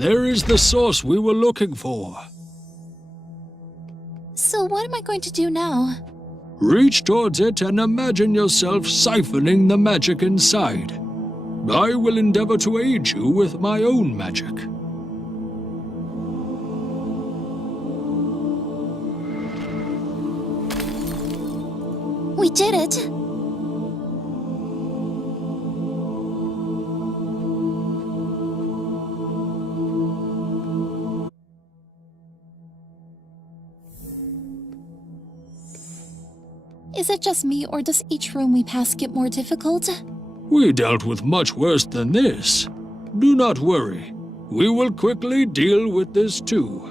There is the source we were looking for. So what am I going to do now? Reach towards it and imagine yourself siphoning the magic inside. I will endeavor to aid you with my own magic. We did it! Is it just me, or does each room we pass get more difficult? We dealt with much worse than this. Do not worry. We will quickly deal with this too.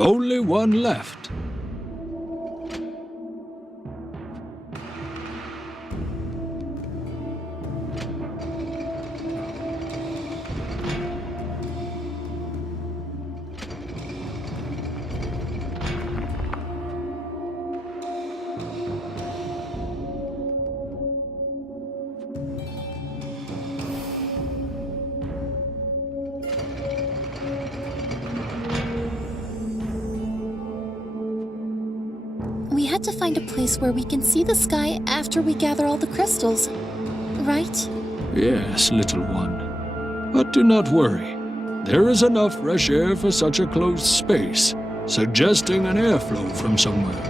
Only one left. We had to find a place where we can see the sky after we gather all the crystals, right? Yes, little one. But do not worry. There is enough fresh air for such a closed space, suggesting an airflow from somewhere.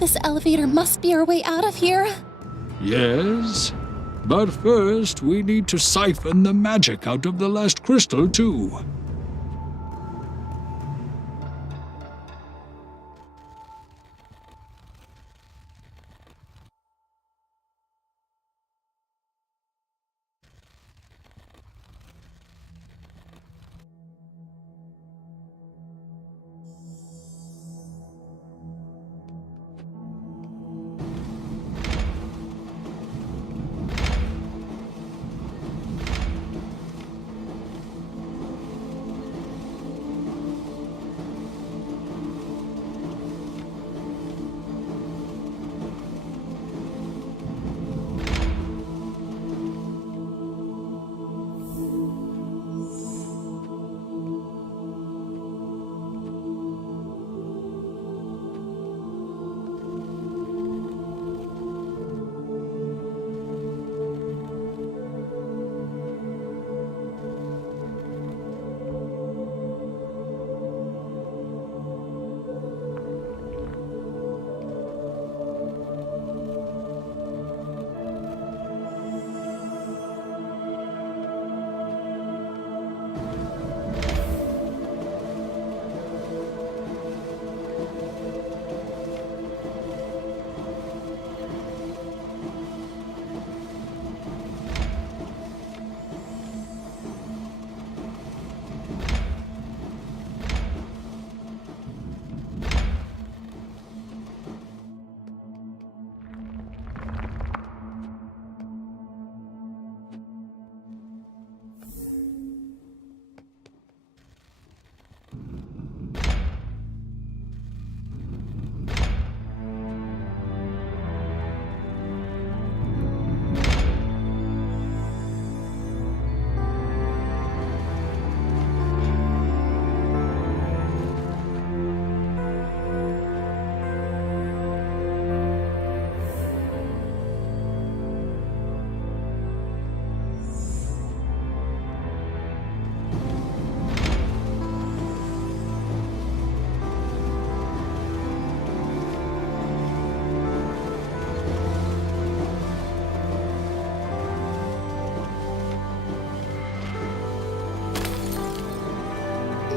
This elevator must be our way out of here. Yes, but first we need to siphon the magic out of the last crystal, too.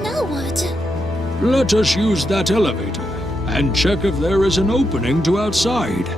Now what? Let us use that elevator and check if there is an opening to outside.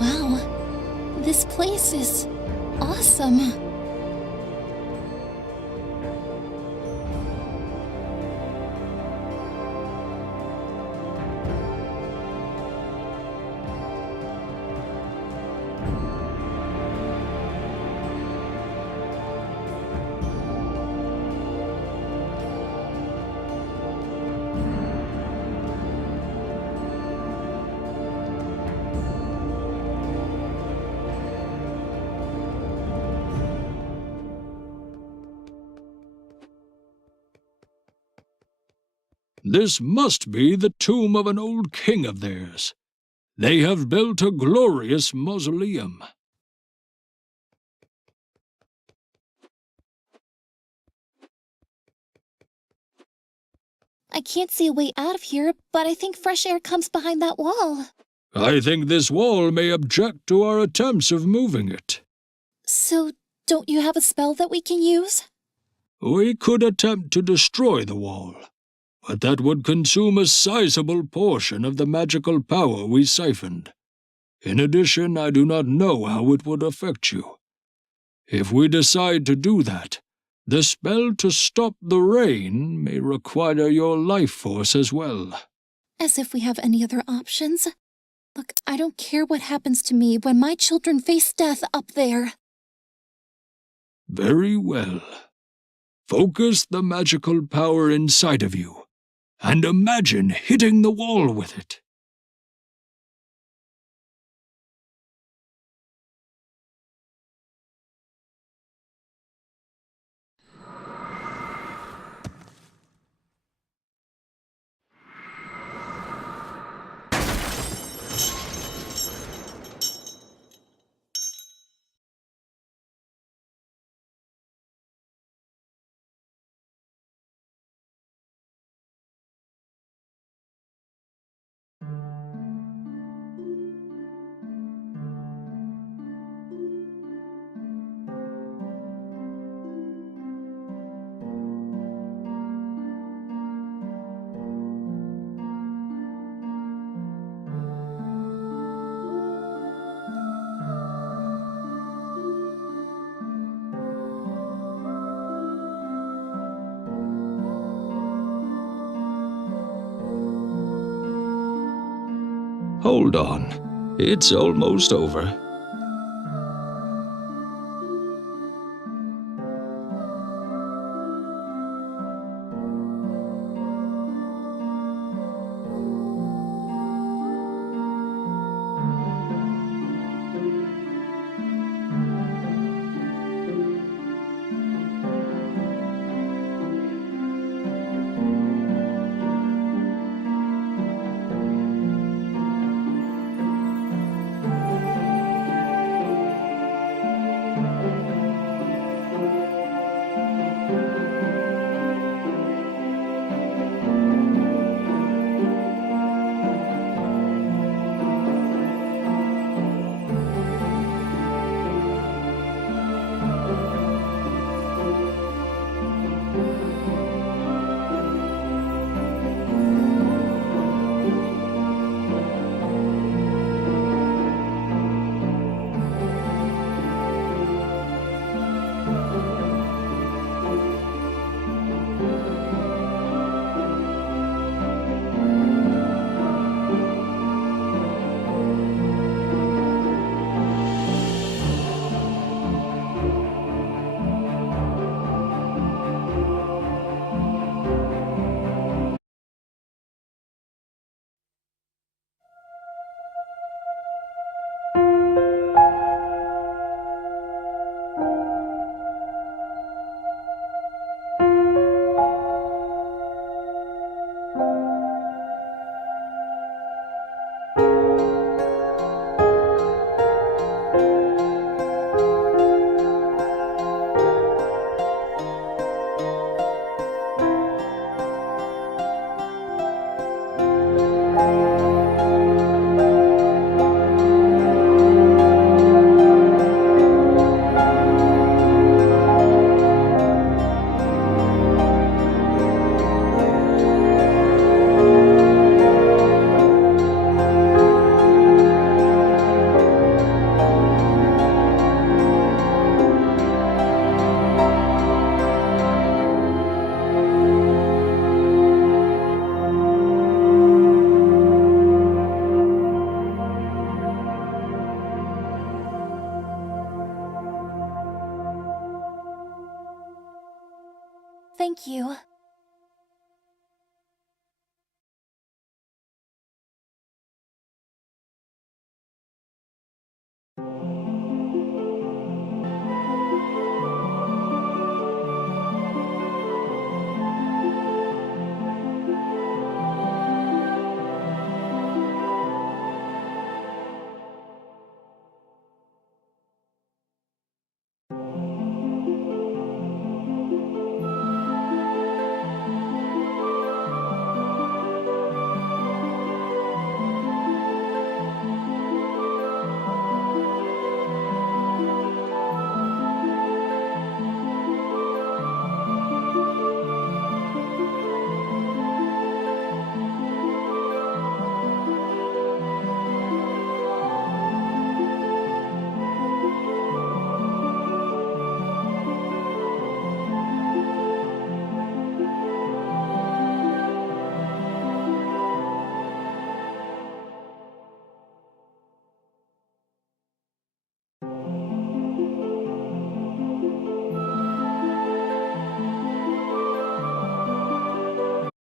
Wow, this place is awesome. This must be the tomb of an old king of theirs. They have built a glorious mausoleum. I can't see a way out of here, but I think fresh air comes behind that wall. I think this wall may object to our attempts of moving it. So, don't you have a spell that we can use? We could attempt to destroy the wall, but that would consume a sizable portion of the magical power we siphoned. In addition, I do not know how it would affect you. If we decide to do that, the spell to stop the rain may require your life force as well. As if we have any other options. Look, I don't care what happens to me when my children face death up there. Very well. Focus the magical power inside of you, and imagine hitting the wall with it. Hold on. It's almost over. Thank you.